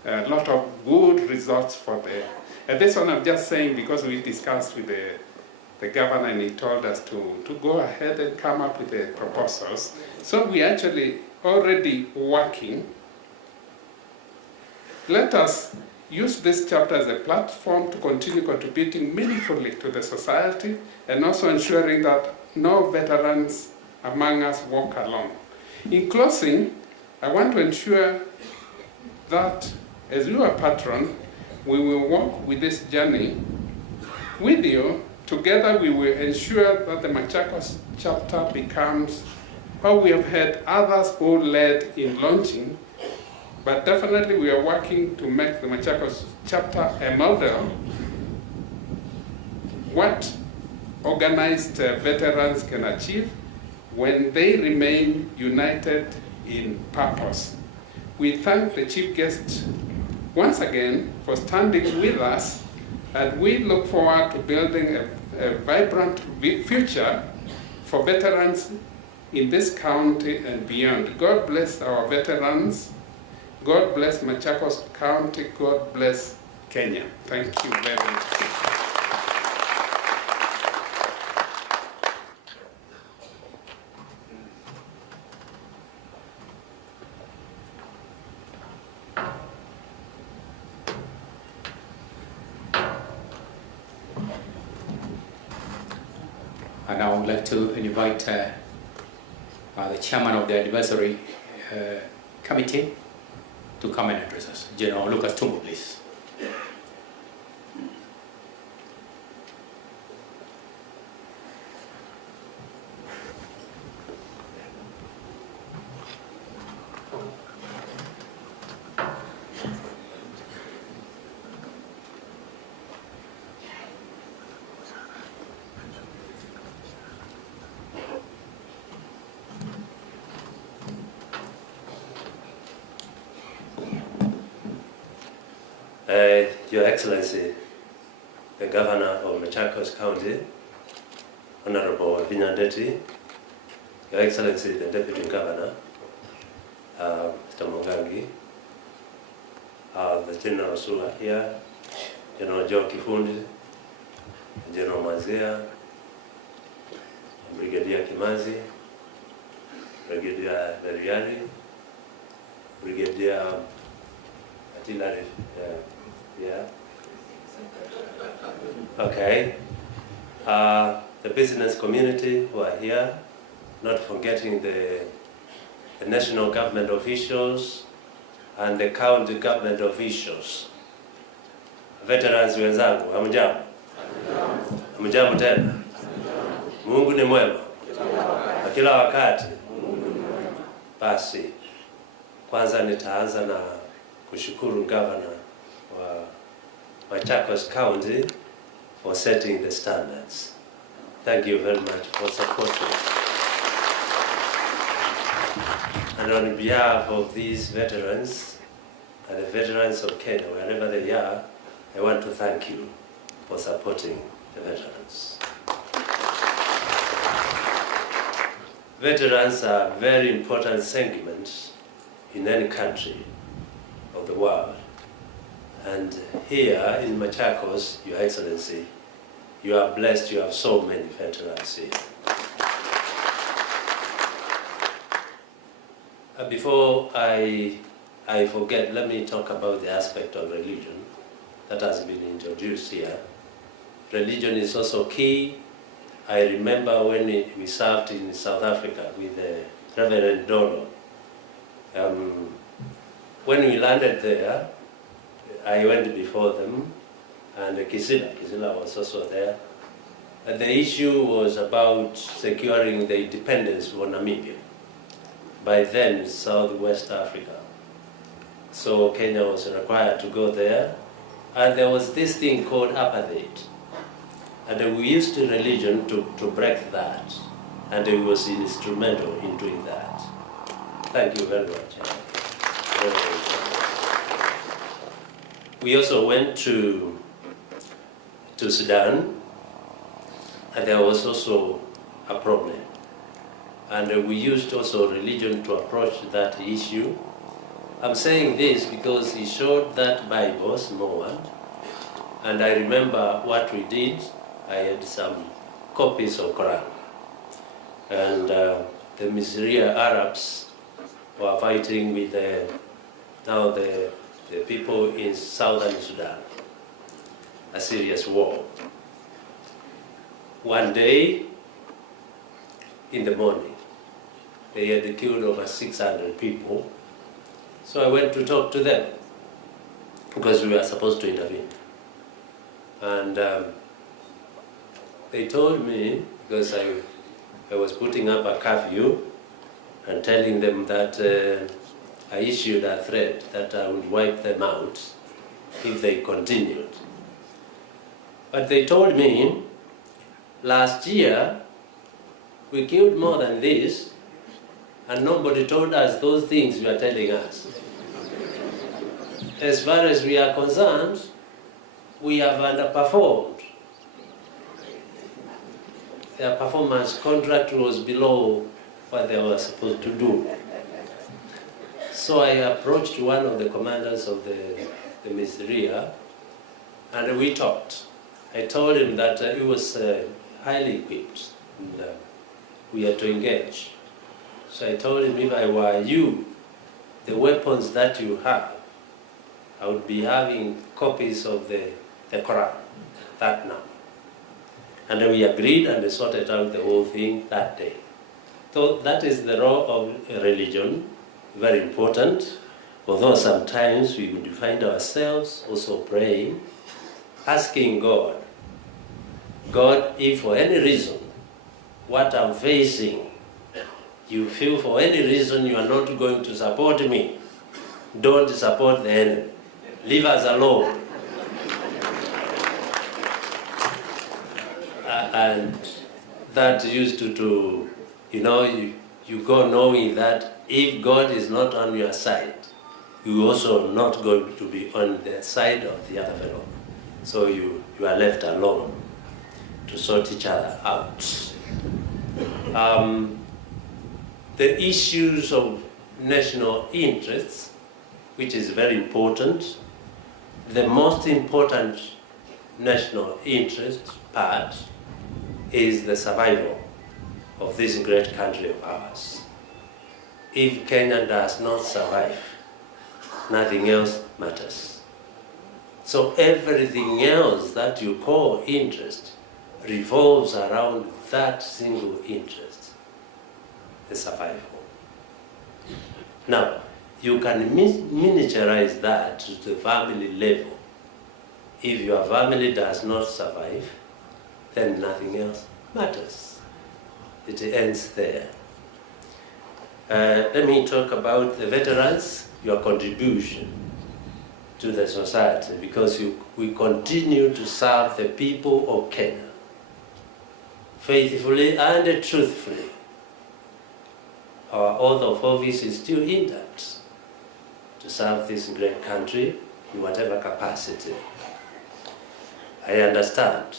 lot of good results for the. And this one I'm just saying because we discussed with the governor and he told us to go ahead and come up with the proposals. So we actually already working. Let us use this chapter as a platform to continue contributing meaningfully to the society and also ensuring that no veterans among us walk alone. In closing, I want to ensure that as your patron, we will walk with this journey with you. Together we will ensure that the Machakos chapter becomes how we have had others who led in launching, but definitely we are working to make the Machakos chapter a model. What organized veterans can achieve when they remain united in purpose. We thank the chief guest once again for standing with us, and we look forward to building a vibrant future for veterans in this county and beyond. God bless our veterans. God bless Machakos County. God bless Kenya. Thank you very much. And I would like to invite the chairman of the advisory committee to come and address us. General Lucas Tumbo, please. Your Excellency, the Governor of Machakos County, Honorable Vinyandeti, Your Excellency the Deputy Governor, Mr. Mongangi, the General Sula here, General Joe Kifundi, General Mazia, Brigadier Kimazi, Brigadier Veriani, Brigadier Artillery, yeah. Okay. The business community who are here, not forgetting the national government officials and the county government officials. Veterans wenzangu, hamjambo? Hamjambo tena? Mungu ni mwema na kila wakati. Basi kwanza nitaanza na kushukuru governor wa Machakos County for setting the standards. Thank you very much for supporting. And on behalf of these veterans and the veterans of Kenya, wherever they are, I want to thank you for supporting the veterans. Veterans are very important segments in any country of the world. And here in Machakos, Your Excellency, you are blessed, you have so many veterans here. Before I forget, let me talk about the aspect of religion that has been introduced here. Religion is also key. I remember when we served in South Africa with Reverend Dono. When we landed there, I went before them, and Kisila was also there. And the issue was about securing the independence for Namibia, by then Southwest Africa. So Kenya was required to go there, and there was this thing called apartheid. And we used religion to break that, and it was instrumental in doing that. Thank you very much. We also went to Sudan, and there was also a problem. And we used also religion to approach that issue. I'm saying this because he showed that Bible, small one, and I remember what we did. I had some copies of Quran. And the Misriya Arabs were fighting with the people in southern Sudan, a serious war. One day, in the morning, they had killed over 600 people. So I went to talk to them, because we were supposed to intervene. And they told me, because I was putting up a curfew and telling them that I issued a threat that I would wipe them out if they continued. But they told me, last year we killed more than this, and nobody told us those things you are telling us. As far as we are concerned, we have underperformed. Their performance contract was below what they were supposed to do. So I approached one of the commanders of the Misriya, and we talked. I told him that he was highly equipped, and we had to engage. So I told him, if I were you, the weapons that you have, I would be having copies of the Quran, that now. And we agreed and sorted out the whole thing that day. So that is the role of religion, very important. Although sometimes we would find ourselves also praying, asking God, God, if for any reason what I'm facing, you feel for any reason you are not going to support me, don't support the enemy. Leave us alone. And that used to you know, you go knowing that if God is not on your side, you also not going to be on the side of the other fellow. So you are left alone to sort each other out. The issues of national interests, which is very important. The most important national interest part is the survival of this great country of ours. If Kenya does not survive, nothing else matters. So everything else that you call interest revolves around that single interest, the survival. Now, you can miniaturize that to the family level. If your family does not survive, then nothing else matters. It ends there. Let me talk about the veterans, your contribution to the society, because we continue to serve the people of Kenya faithfully and truthfully. Our oath of office is still intact to serve this great country in whatever capacity. I understand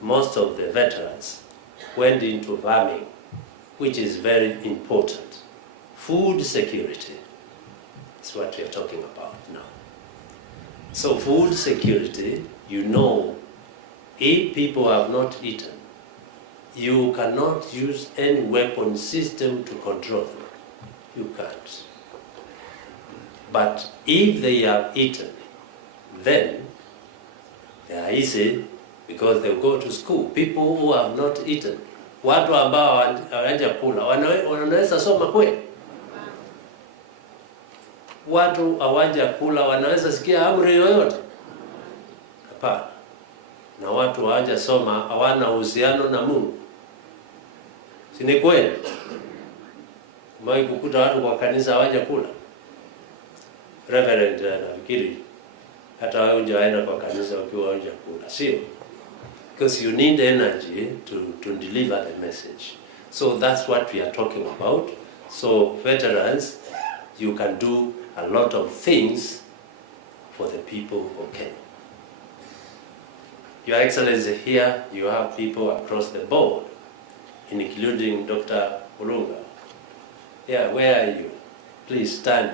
most of the veterans went into farming, which is very important. Food security is what we are talking about now. So food security, you know, if people have not eaten, you cannot use any weapon system to control them. You can't. But if they have eaten, then they are easy because they go to school. People who have not eaten, watu ambao hawajakula wanaweza soma kweli? Watu hawajakula wanaweza sikia amri yoyote? Hapana. Na watu hawajasoma hawana uhusiano na Mungu. Si ni kweli? Umewahi kukuta watu kwa kanisa hawajakula? Reverend nafikiri hata wewe hujaenda kwa kanisa ukiwa hujakula, sio? Because you need energy to deliver the message. So that's what we are talking about. So veterans, you can do a lot of things for the people of Kenya. Your Excellency, here you have people across the board, including Dr. Ulunga. Yeah, where are you? Please stand.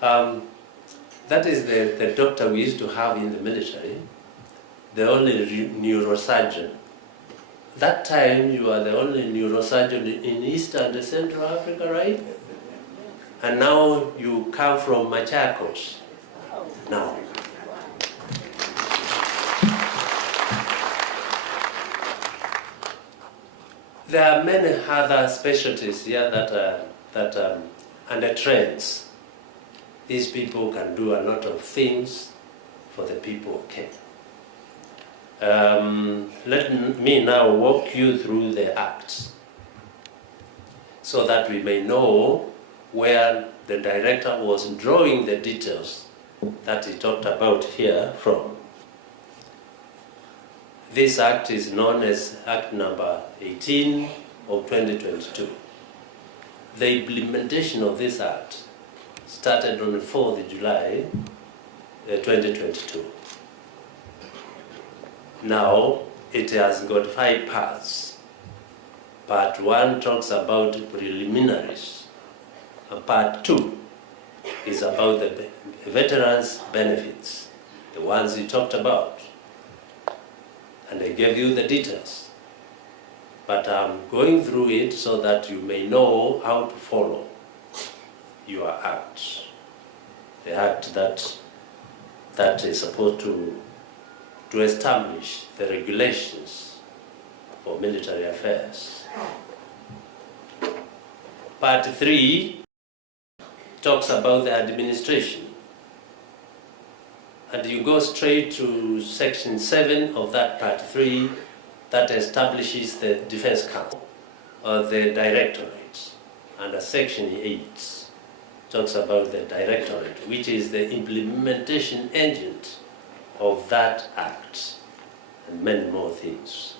That is the doctor we used to have in the military, the only neurosurgeon. That time you are the only neurosurgeon in East and Central Africa, right? And now you come from Machakos. Now. There are many other specialties here and the trends. These people can do a lot of things for the people of Kenya. Let me now walk you through the acts so that we may know where the director was drawing the details that he talked about here from. This act is known as Act number 18 of 2022. The implementation of this act started on the 4th of July 2022. Now it has got 5 parts. Part 1 talks about preliminaries. And part 2 is about the veterans' benefits, the ones you talked about. And I gave you the details. But I'm going through it so that you may know how to follow your act. The act that is supposed to establish the regulations for military affairs. Part 3 talks about the administration. And you go straight to section 7 of that part 3 that establishes the Defense Council or the Directorate. And section 8 talks about the Directorate, which is the implementation agent of that act, and many more things.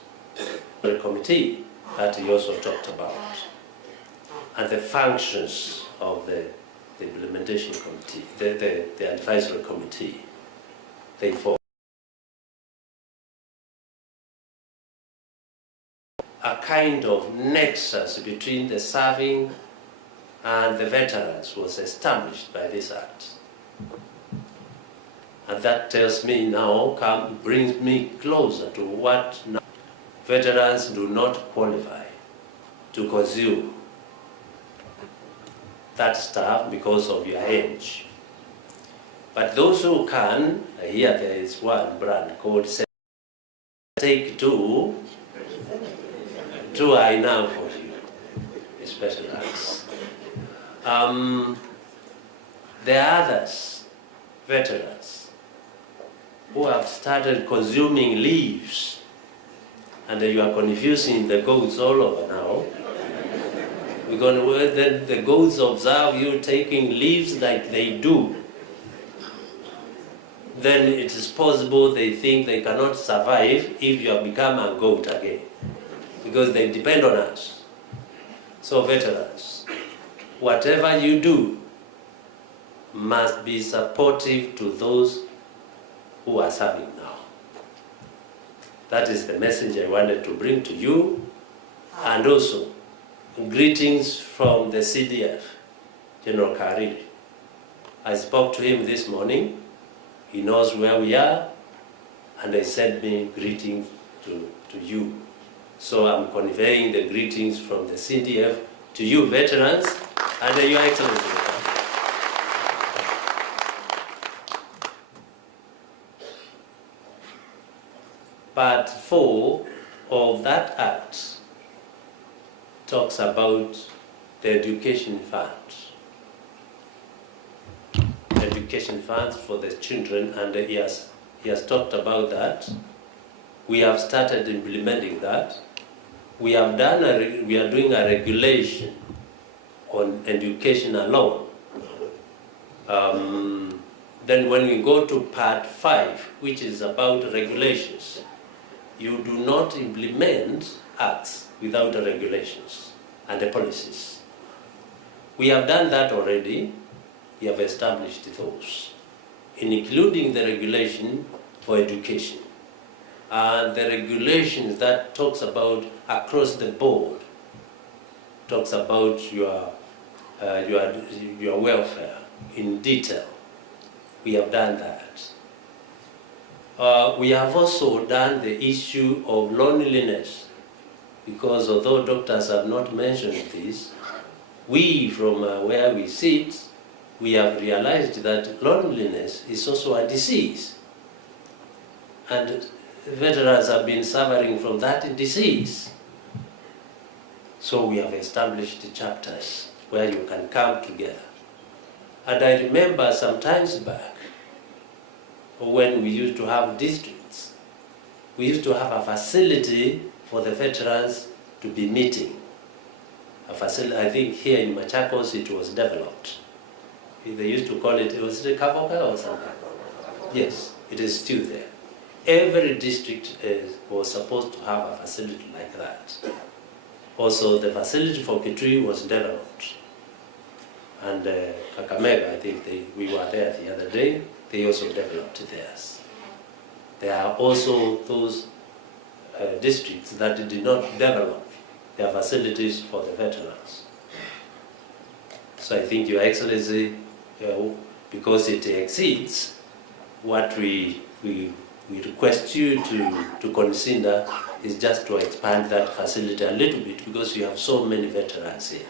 The committee that he also talked about, and the functions of the implementation committee, the advisory committee. They fall. kind of nexus between the serving and the veterans was established by this act. And that tells me now, brings me closer to what now veterans do not qualify to consume that stuff because of your age. But those who can, here there is one brand called Take Two are enough for you, especially us. There are others, veterans, who have started consuming leaves, and you are confusing the goats all over now. Because then the goats observe you taking leaves like they do. Then it is possible they think they cannot survive if you have become a goat again, because they depend on us. So veterans, whatever you do must be supportive to those who are serving now. That is the message I wanted to bring to you. And also, greetings from the CDF, General Kariri. I spoke to him this morning. He knows where we are, and he sent me greetings to you. So I'm conveying the greetings from the CDF to you veterans and Your Excellency. Part 4 of that act talks about the education funds. Education funds for the children, and he has talked about that. We have started implementing that. We are doing a regulation on education alone. Then when we go to part 5, which is about regulations, you do not implement acts without the regulations and the policies. We have done that already. We have established those, including the regulation for education. And the regulations that talks about across the board, talks about your welfare in detail. We have done that. We have also done the issue of loneliness, because although doctors have not mentioned this, we from where we sit, we have realized that loneliness is also a disease. And veterans have been suffering from that disease. So we have established chapters where you can come together. And I remember some times back, when we used to have districts, we used to have a facility for the veterans to be meeting. A facility, I think here in Machakos it was developed. They used to call it, was it Kavoka or something? Yes, it is still there. Every district was supposed to have a facility like that. Also, the facility for Kitui was developed. And Kakamega, I think we were there the other day, they also developed theirs. There are also those districts that did not develop their facilities for the veterans. So I think, Your Excellency, because it exceeds what we request you to consider is just to expand that facility a little bit, because you have so many veterans here.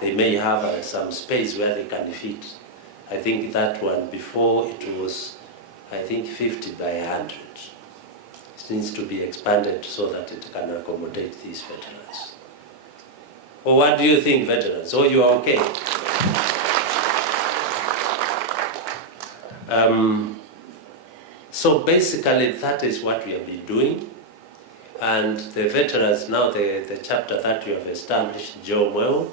They may have some space where they can fit. I think that one before it was, I think 50 by 100. It needs to be expanded so that it can accommodate these veterans. Well, what do you think, veterans? Oh, you are okay? So basically that is what we have been doing. And the veterans, now the chapter that you have established, Joe Well,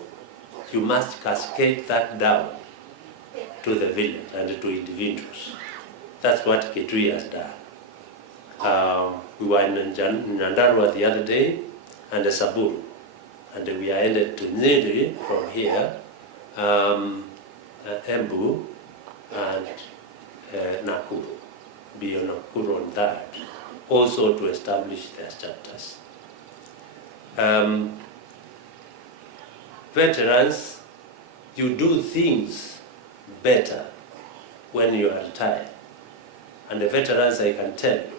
you must cascade that down to the village and to individuals. That's what Kitui has done. We were in Nyandarua the other day, and Saburu, and we are headed to Niri from here, Embu, and Nakuru, beyond Nakuru on that, also to establish their chapters. Veterans, you do things better when you are retired. And the veterans, I can tell you,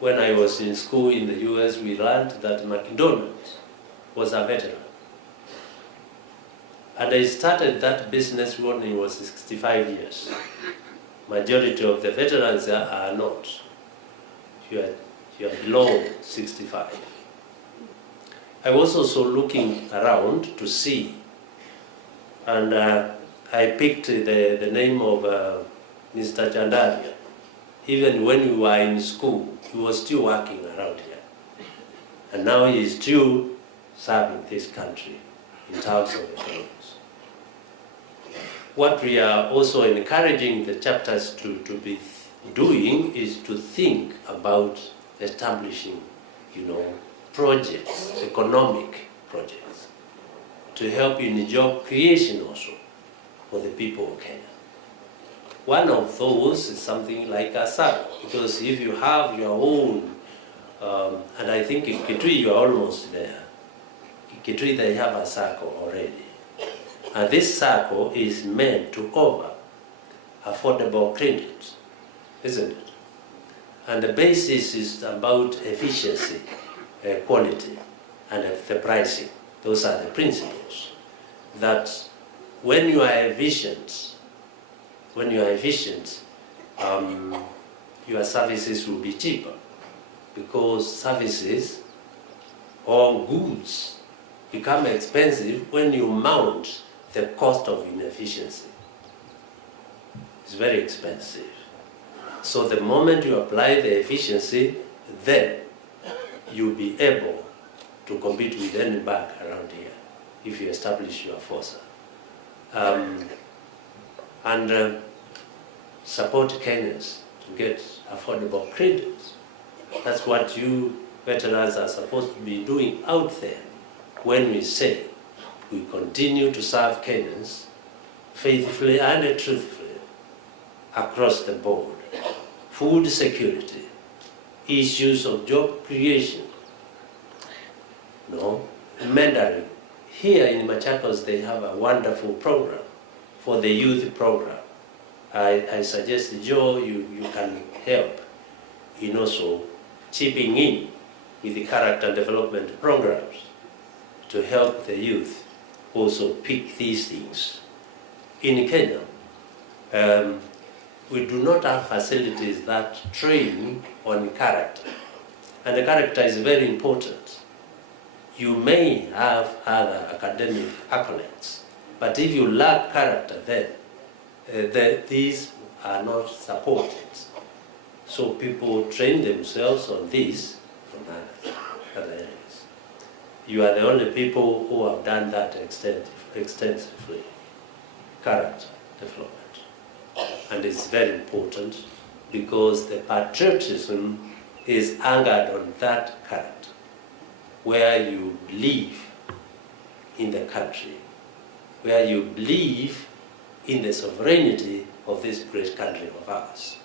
when I was in school in the US, we learned that McDonald's was a veteran. And I started that business when I was 65 years. Majority of the veterans are not. You are below 65. I was also looking around to see, and I picked the name of Mr. Chandaria. Even when we were in school, he was still working around here. And now he is still serving this country in terms of economics. What we are also encouraging the chapters to be doing is to think about establishing, projects, economic projects, to help in job creation also for the people of Kenya. One of those is something like a SACCO, because if you have your own, and I think in Kitui you are almost there. In Kitui they have a SACCO already. And this SACCO is meant to offer affordable credit, isn't it? And the basis is about efficiency, quality, and the pricing. Those are the principles. That when you are efficient, your services will be cheaper, because services or goods become expensive when you mount the cost of inefficiency. It's very expensive. So the moment you apply the efficiency, then you'll be able to compete with any bank around here if you establish your FOSA. And support Kenyans to get affordable credit. That's what you veterans are supposed to be doing out there when we say we continue to serve Kenyans faithfully and truthfully across the board. Food security, issues of job creation, mentoring. Here in Machakos they have a wonderful program for the youth program. I suggest, Joe, you can help in also chipping in with the character development programs to help the youth also pick these things. In Kenya, we do not have facilities that train on character. And the character is very important. You may have other academic accolades, but if you lack character, then these are not supported. So people train themselves on this from other areas. You are the only people who have done that extensively, character development. And it's very important because the patriotism is anchored on that character, where you believe in the country, where you believe in the sovereignty of this great country of ours.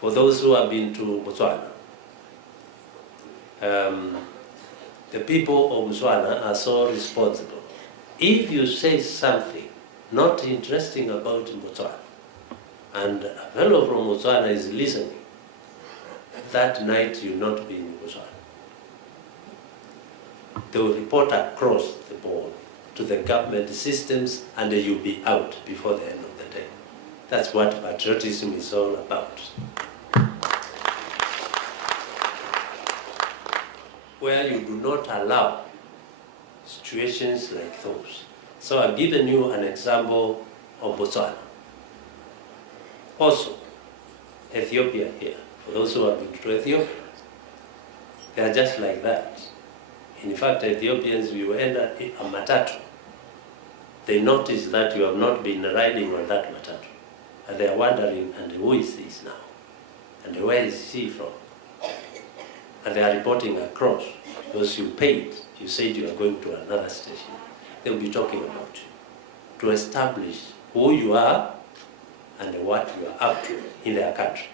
For those who have been to Botswana, the people of Botswana are so responsible. If you say something not interesting about Botswana, and a fellow from Botswana is listening, that night you'll not be in Botswana. They will report across the board to the government systems, and you'll be out before the end of the day. That's what patriotism is all about. Where you do not allow situations like those. So I've given you an example of Botswana. Also, Ethiopia here, for those who have been to Ethiopia, they are just like that. In fact, Ethiopians, you enter a matatu. They notice that you have not been riding on that matatu. And they are wondering, and who is this now? And where is he from? And they are reporting across, because you paid, you said you are going to another station. They will be talking about you, to establish who you are and what you are up to in their country.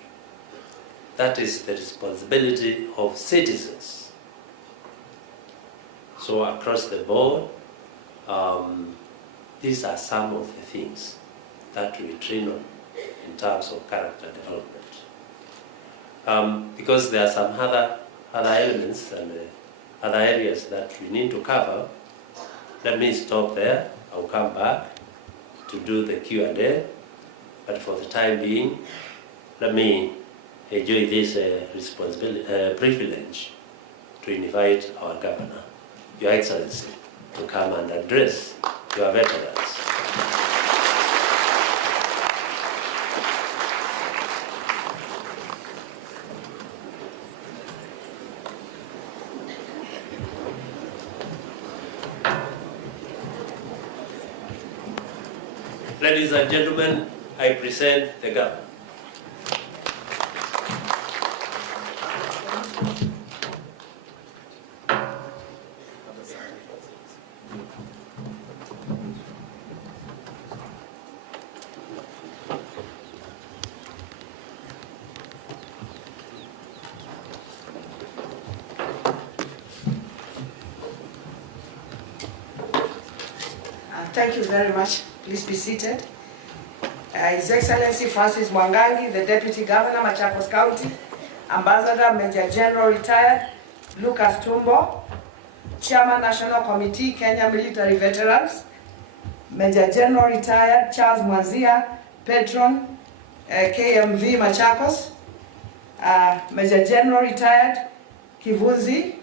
That is the responsibility of citizens So across the board, these are some of the things that we train on in terms of character development. Because there are some other elements and other areas that we need to cover, let me stop there. I'll come back to do the Q&A, but for the time being, let me enjoy this privilege to invite our Governor, Your Excellency, to come and address your veterans. Ladies and gentlemen, I present the Governor. Thank you very much. Please be seated. His Excellency Francis Mwangangi, the Deputy Governor, Machakos County, Ambassador Major General Retired Lucas Tumbo, Chairman National Committee, Kenya Military Veterans, Major General Retired Charles Mwanzia, Patron, KMV Machakos, Major General Retired Kivunzi,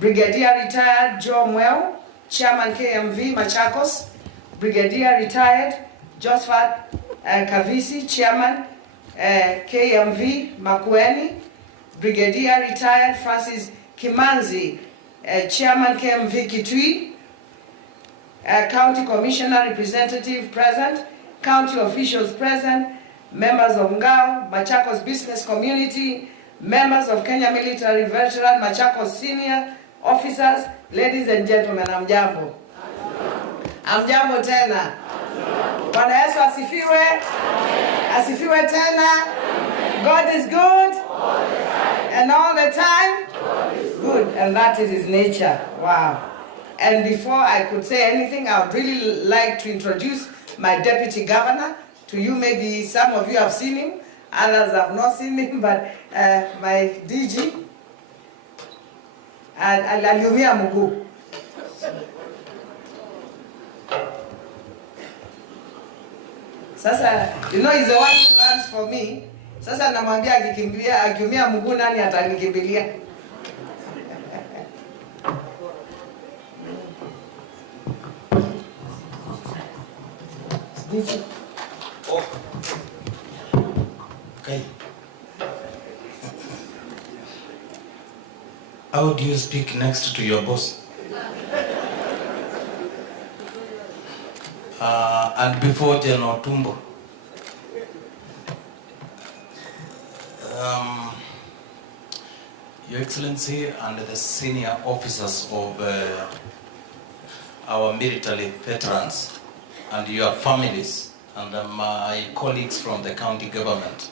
Brigadier Retired Joe Mweu, Chairman KMV Machakos, Brigadier Retired Josephat Kavisi, Chairman KMV Makueni, Brigadier Retired Francis Kimanzi, Chairman KMV Kitui, County Commissioner Representative present, County officials present, members of Ngao, Machakos Business Community, members of Kenya Military Veteran, Machakos Senior Officers, ladies and gentlemen, amjambo. Amjambo tena. Bwana Yesu asifiwe. Asifiwe tena. God is good. And all the time. Good. And that is his nature. Wow. And before I could say anything, I would really like to introduce my Deputy Governor to you. Maybe some of you have seen him, others have not seen him, but my DG, aliumia mguu. Sasa, you know, he's the one who runs for me. Sasa namwambia akiumia mguu nani atanikimbilia? Oh. Okay. How do you speak next to your boss? And before General Tumbo. Your Excellency and the senior officers of our military veterans and your families and my colleagues from the county government.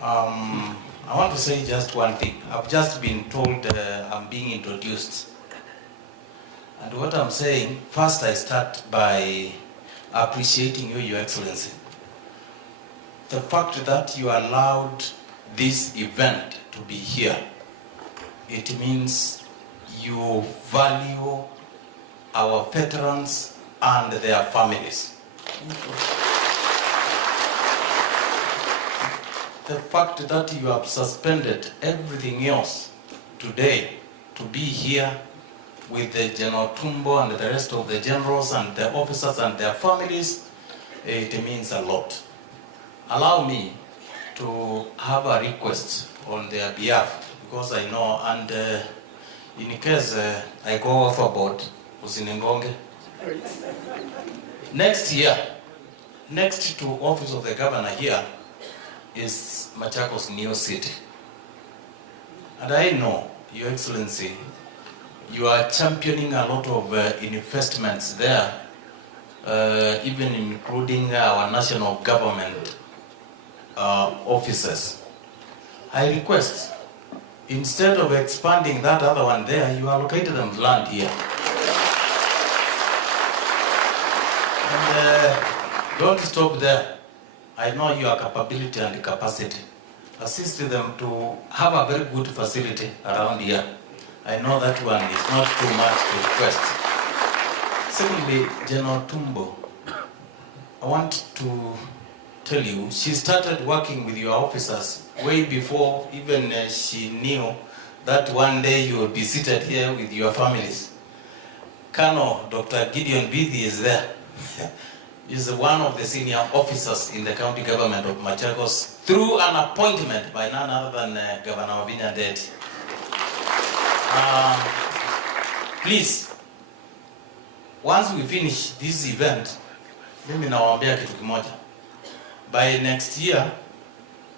I want to say just one thing. I've just been told I'm being introduced. And what I'm saying, first I start by appreciating you, Your Excellency. The fact that you allowed this event to be here, it means you value our veterans and their families. The fact that you have suspended everything else today to be here with the General Tumbo and the rest of the generals and the officers and their families, it means a lot. Allow me to have a request on their behalf, because I know, and in case I go overboard, usiningonge. Next year, next to office of the governor here is Machakos New City. And I know, Your Excellency, you are championing a lot of investments there, even including our national government officers. I request instead of expanding that other one there, you allocated them land here. And don't stop there. I know your capability and capacity. Assist them to have a very good facility around here. I know that one is not too much to request. Secondly, General Tumbo, I want to tell you, she started working with your officers way before even she knew that one day you will be seated here with your families. Colonel Dr. Gideon Bithi is there. He's one of the senior officers in the county government of Machakos through an appointment by none other than Governor Wavinya Ndeti. Please, once we finish this event, mimi nawaambia kitu kimoja. By next year,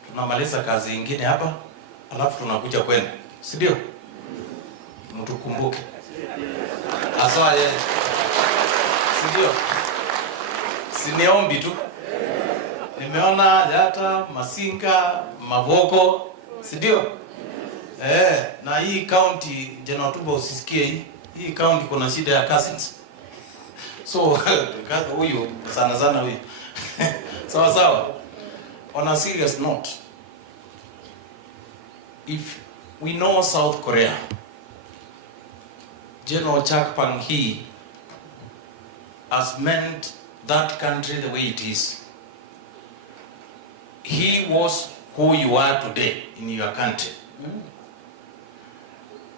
tunamaliza kazi ingine hapa, alafu tunakuja kwenu. Si ndio? Mtukumbuke. Aswa yeye. Si ndio? Siniombi tu. Nimeona hata Masinga, Mavoko, si ndio? Na hii county, General Tuba usisikie hii county kuna shida ya cousins. So, huyu sana huyu. Sawa. On a serious note, if we know South Korea, General Chak Pang-hee has meant that country the way it is. He was who you are today in your country.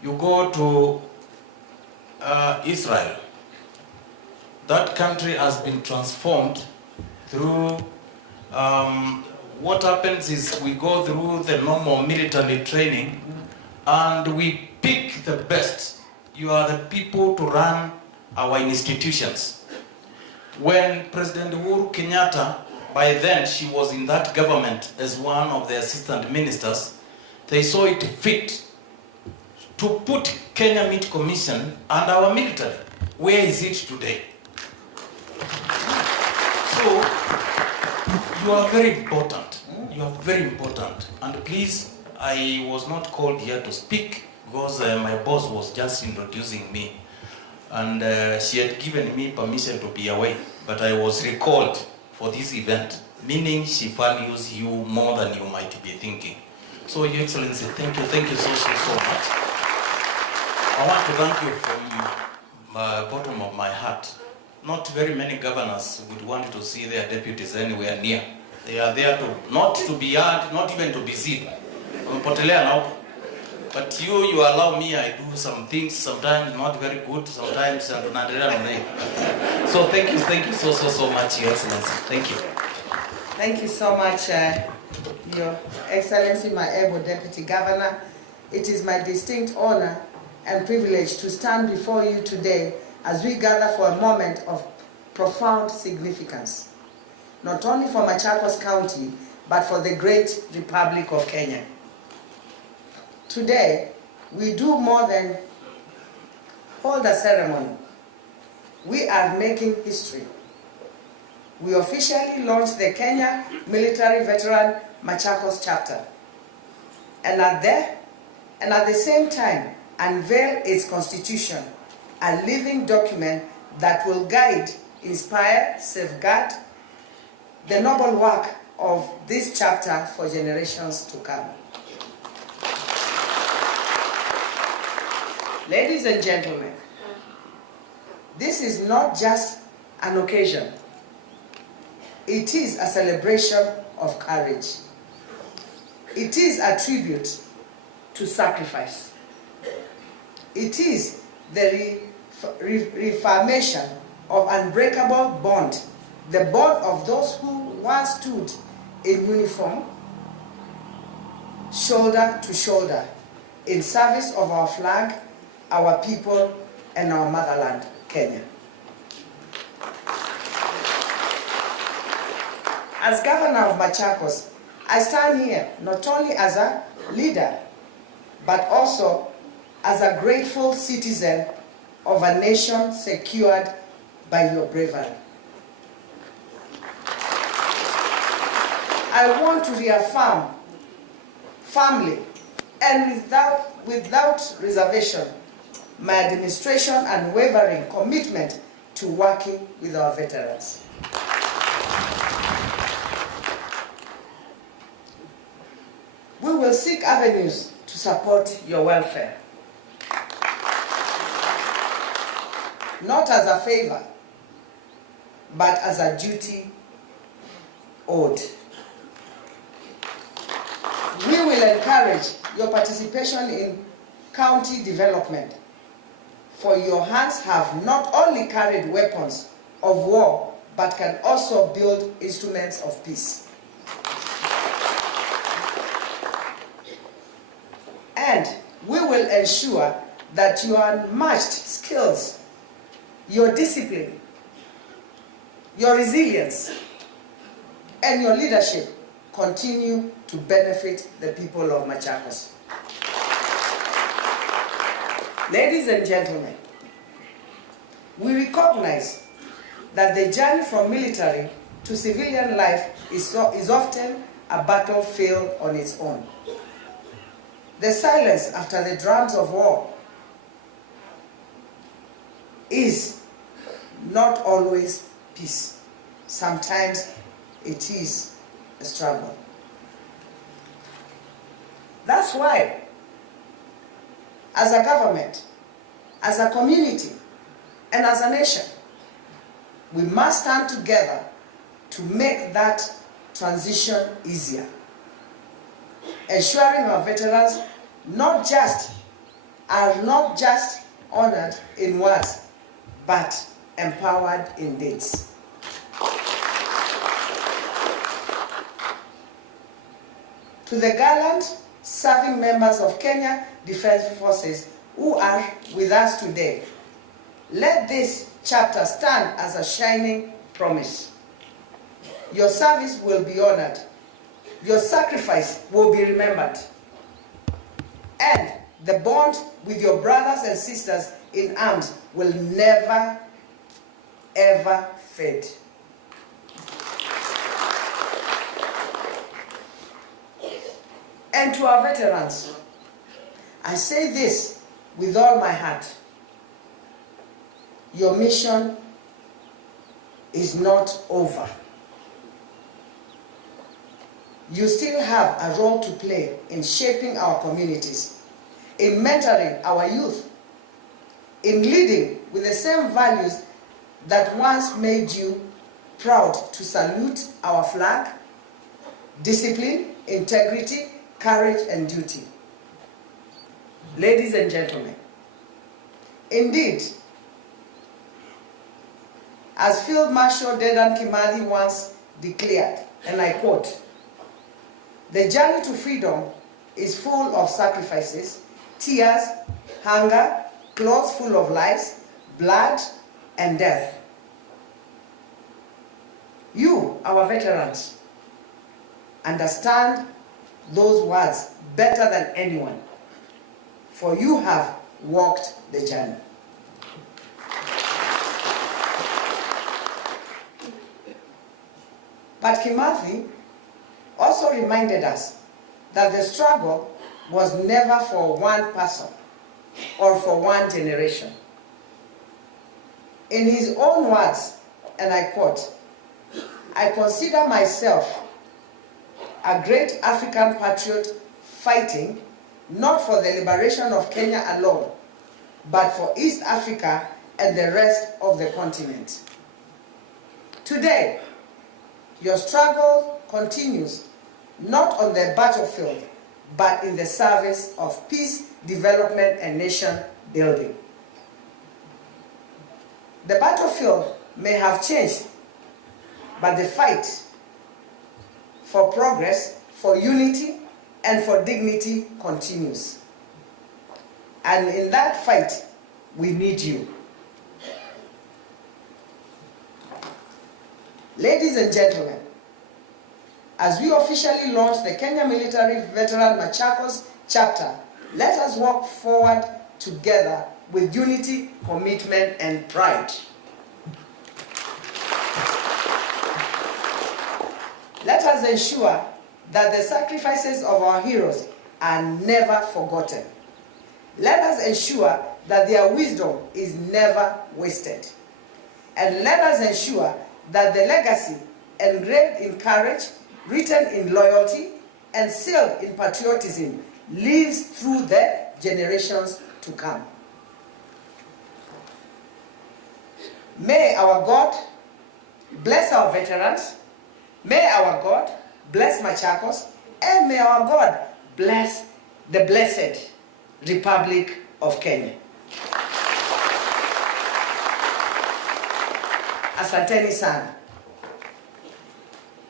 You go to Israel. That country has been transformed through what happens is we go through the normal military training and we pick the best. You are the people to run our institutions. When President Uhuru Kenyatta, by then she was in that government as one of the assistant ministers, they saw it fit to put Kenya Meat Commission and our military. Where is it today? So, you are very important. You are very important. And please, I was not called here to speak because my boss was just introducing me. And she had given me permission to be away. But I was recalled for this event, meaning she values you more than you might be thinking. So, Your Excellency, thank you so much. I want to thank you from the bottom of my heart. Not very many governors would want to see their deputies anywhere near. They are there to, not to be heard, not even to be seen. But you allow me, I do some things, sometimes not very good, sometimes not. So thank you so much, Your Excellency. Thank you. Thank you so much, Your Excellency, my able Deputy Governor. It is my distinct honor and privilege to stand before you today as we gather for a moment of profound significance, not only for Machakos County, but for the great Republic of Kenya. Today, we do more than hold a ceremony. We are making history. We officially launched the Kenya Military Veteran Machakos Chapter, and at the same time, unveil its constitution, a living document that will guide, inspire, safeguard the noble work of this chapter for generations to come. Ladies and gentlemen, this is not just an occasion. It is a celebration of courage. It is a tribute to sacrifice. It is the reaffirmation of unbreakable bond, the bond of those who once stood in uniform, shoulder to shoulder, in service of our flag, our people, and our motherland, Kenya. As Governor of Machakos, I stand here not only as a leader, but also as a grateful citizen of a nation secured by your bravery. I want to reaffirm firmly and without reservation, my administration unwavering commitment to working with our veterans. We will seek avenues to support your welfare, not as a favor, but as a duty owed. We will encourage your participation in county development, for your hands have not only carried weapons of war, but can also build instruments of peace. And we will ensure that your unmatched skills, your discipline, your resilience, and your leadership continue to benefit the people of Machakos. Ladies and gentlemen, we recognize that the journey from military to civilian life is often a battlefield on its own. The silence after the drums of war is not always peace. Sometimes it is a struggle. That's why, as a government, as a community, and as a nation, we must stand together to make that transition easier, ensuring our veterans are not just honored in words, but empowered in deeds. To the gallant serving members of Kenya Defence Forces who are with us today, let this chapter stand as a shining promise. Your service will be honored. Your sacrifice will be remembered. And the bond with your brothers and sisters in arms will never, ever fade. And to our veterans, I say this with all my heart. Your mission is not over. You still have a role to play in shaping our communities, in mentoring our youth, in leading with the same values that once made you proud to salute our flag: discipline, integrity, courage, and duty. Ladies and gentlemen, indeed, as Field Marshal Dedan Kimathi once declared, and I quote, "The journey to freedom is full of sacrifices, tears, hunger, clothes full of lies, blood, and death." You, our veterans, understand those words better than anyone, for you have walked the journey. But Kimathi also reminded us that the struggle was never for one person or for one generation. In his own words, and I quote, "I consider myself a great African patriot fighting not for the liberation of Kenya alone, but for East Africa and the rest of the continent." Today, your struggle continues not on the battlefield, but in the service of peace, development, and nation building. The battlefield may have changed, but the fight for progress, for unity, and for dignity continues. And in that fight, we need you. Ladies and gentlemen, as we officially launch the Kenya Military Veteran Machakos chapter, let us walk forward together with unity, commitment, and pride. Let us ensure that the sacrifices of our heroes are never forgotten. Let us ensure that their wisdom is never wasted. And let us ensure that the legacy engraved in courage, written in loyalty, and sealed in patriotism lives through the generations to come. May our God bless our veterans, may our God bless Machakos, and may our God bless the blessed Republic of Kenya. Asanteni sana.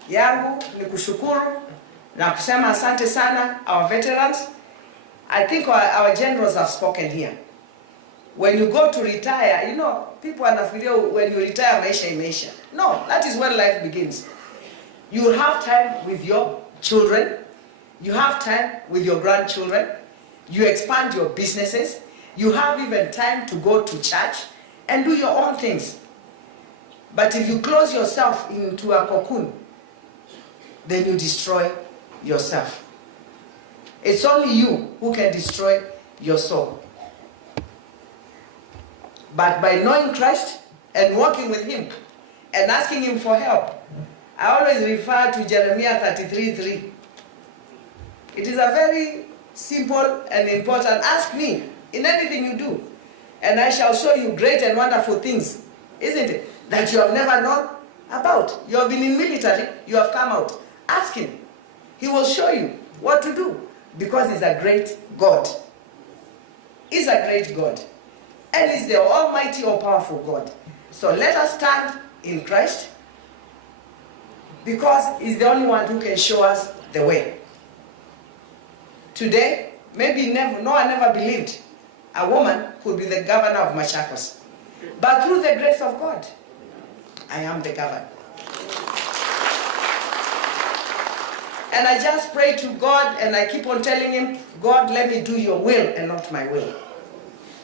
Yangu ni kushukuru na kusema asante sana our veterans. I think our generals have spoken here. When you go to retire, you know, people anafikiria when you retire maisha imeisha. No, that is when life begins. You have time with your children. You have time with your grandchildren. You expand your businesses. You have even time to go to church and do your own things. But if you close yourself into a cocoon, then you destroy yourself. It's only you who can destroy your soul. But by knowing Christ and walking with Him and asking Him for help, I always refer to Jeremiah 33:3. It is a very simple and important. Ask me in anything you do, and I shall show you great and wonderful things, isn't it? That you have never known about. You have been in military, you have come out. Ask Him. He will show you what to do, because He's a great God. He's a great God. And He's the almighty or powerful God. So let us stand in Christ, because He's the only one who can show us the way. Today, maybe no one ever believed a woman could be the governor of Machakos. But through the grace of God, I am the governor. And I just pray to God, and I keep on telling Him, God, let me do your will and not my will.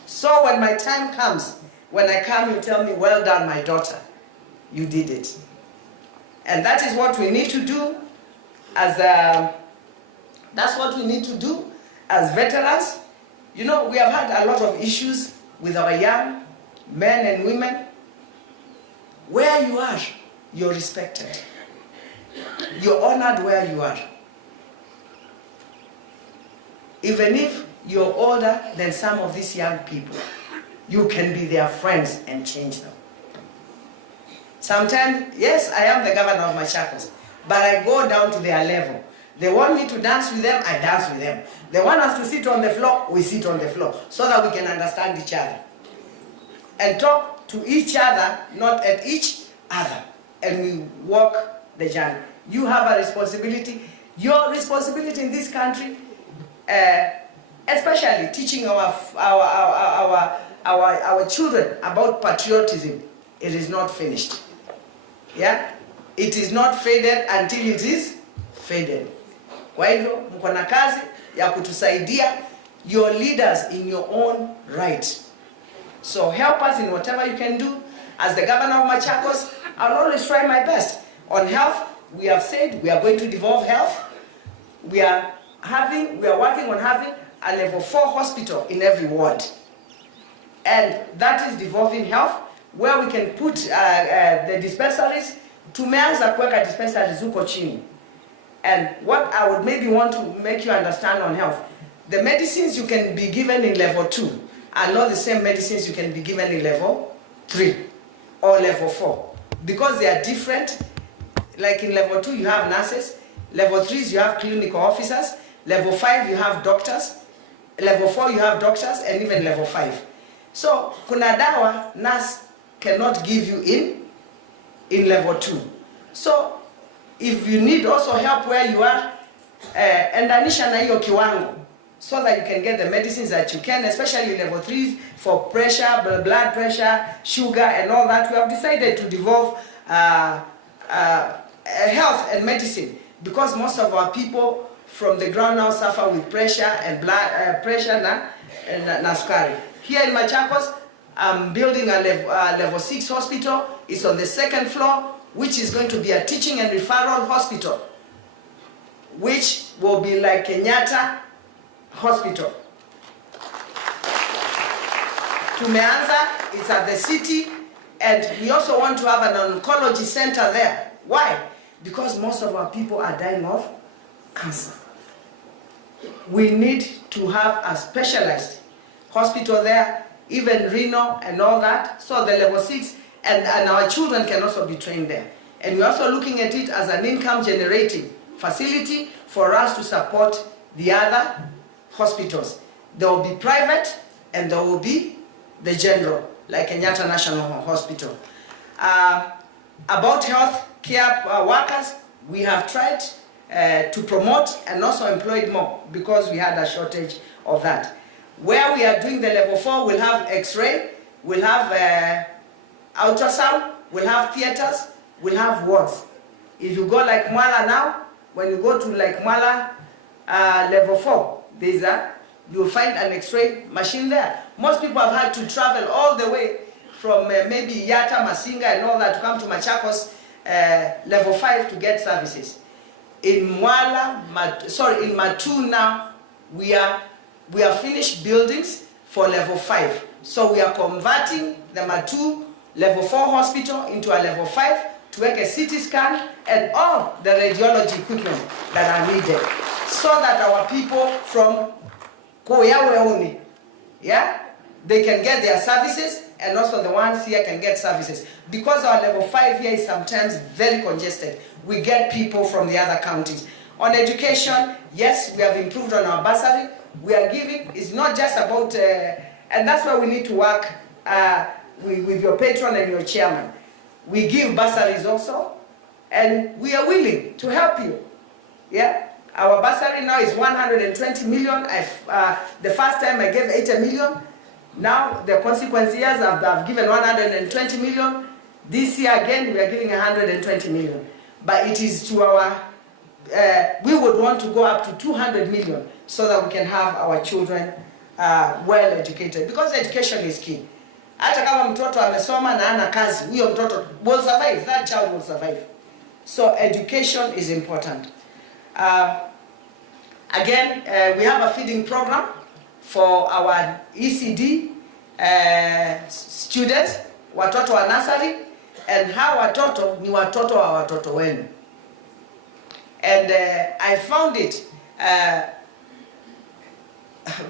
So when my time comes, when I come, you tell me, well done, my daughter. You did it. And that is what we need to do that's what we need to do as veterans. You know, we have had a lot of issues with our young men and women. Where you are, you're respected. You're honored where you are. Even if you're older than some of these young people, you can be their friends and change them. Sometimes, yes, I am the governor of Machakos, but I go down to their level. They want me to dance with them, I dance with them. They want us to sit on the floor, we sit on the floor, so that we can understand each other. And talk to each other, not at each other. And we walk the journey. You have a responsibility. Your responsibility in this country, especially teaching our children about patriotism, it is not finished. Yeah? It is not faded until it is faded. Kwa hivyo, mko na kazi ya kutusaidia, your leaders in your own right. So help us in whatever you can do. As the governor of Machakos, I'll always try my best. On health, we have said we are going to devolve health. We are working on having a level 4 hospital in every ward. And that is devolving health, where we can put the dispensaries. Tumeanza kuweka dispensaries huko chini. And what I would maybe want to make you understand on health, the medicines you can be given in level 2 are not the same medicines you can be given in level 3 or level 4. Because they are different. Like in level 2 you have nurses, level 3s you have clinical officers, level 5 you have doctors, level 4 you have doctors, and even level 5. So, kuna dawa nurse cannot give you in level 2. So, if you need also help where you are, endanisha na hiyo kiwango, so that you can get the medicines that you can, especially in level 3 for pressure, blood pressure, sugar, and all that. We have decided to devolve health and medicine, because most of our people from the ground now suffer with pressure and blood pressure na sukari. Here in Machakos, I'm building a level 6 hospital. It's on the 2nd floor, which is going to be a teaching and referral hospital, which will be like Kenyatta Hospital. Tumeanza, it's at the city, and we also want to have an oncology center there. Why? Because most of our people are dying of cancer. We need to have a specialized hospital there, even renal and all that, so the level 6, and our children can also be trained there. And we're also looking at it as an income generating facility for us to support the other hospitals. There will be private and there will be the general, like Kenyatta National Hospital. About health care workers, we have tried to promote and also employed more because we had a shortage of that. Where we are doing the level 4, we'll have X-ray, we'll have ultrasound, we'll have theaters, we'll have wards. If you go like Mwala now, when you go to like Mwala level 4, you'll find an X-ray machine there. Most people have had to travel all the way from maybe Yata, Masinga and all that to come to Machakos level 5 to get services. In Mwala, in Matu now, we are finished buildings for level 5. So we are converting the Matu level 4 hospital into a level 5 to make a CT scan and all the radiology equipment that are needed, so that our people from Koyaweoni, they can get their services, and also the ones here can get services. Because our level 5 here is sometimes very congested, we get people from the other counties. On education, yes, we have improved on our bursary. We are giving, it's not just about, and that's why we need to work with your patron and your chairman. We give bursaries also, and we are willing to help you. Our bursary now is 120 million. The first time I gave 80 million. Now the consequence years I've given 120 million. This year again we are giving 120 million. But it is to our, we would want to go up to 200 million so that we can have our children well educated. Because education is key. Hata kama mtoto amesoma na ana kazi, huyo mtoto will survive, that child will survive. So education is important. Again, we have a feeding program for our ECD students, watoto wa nursery, and how watoto ni watoto wa watoto wenu. And I found it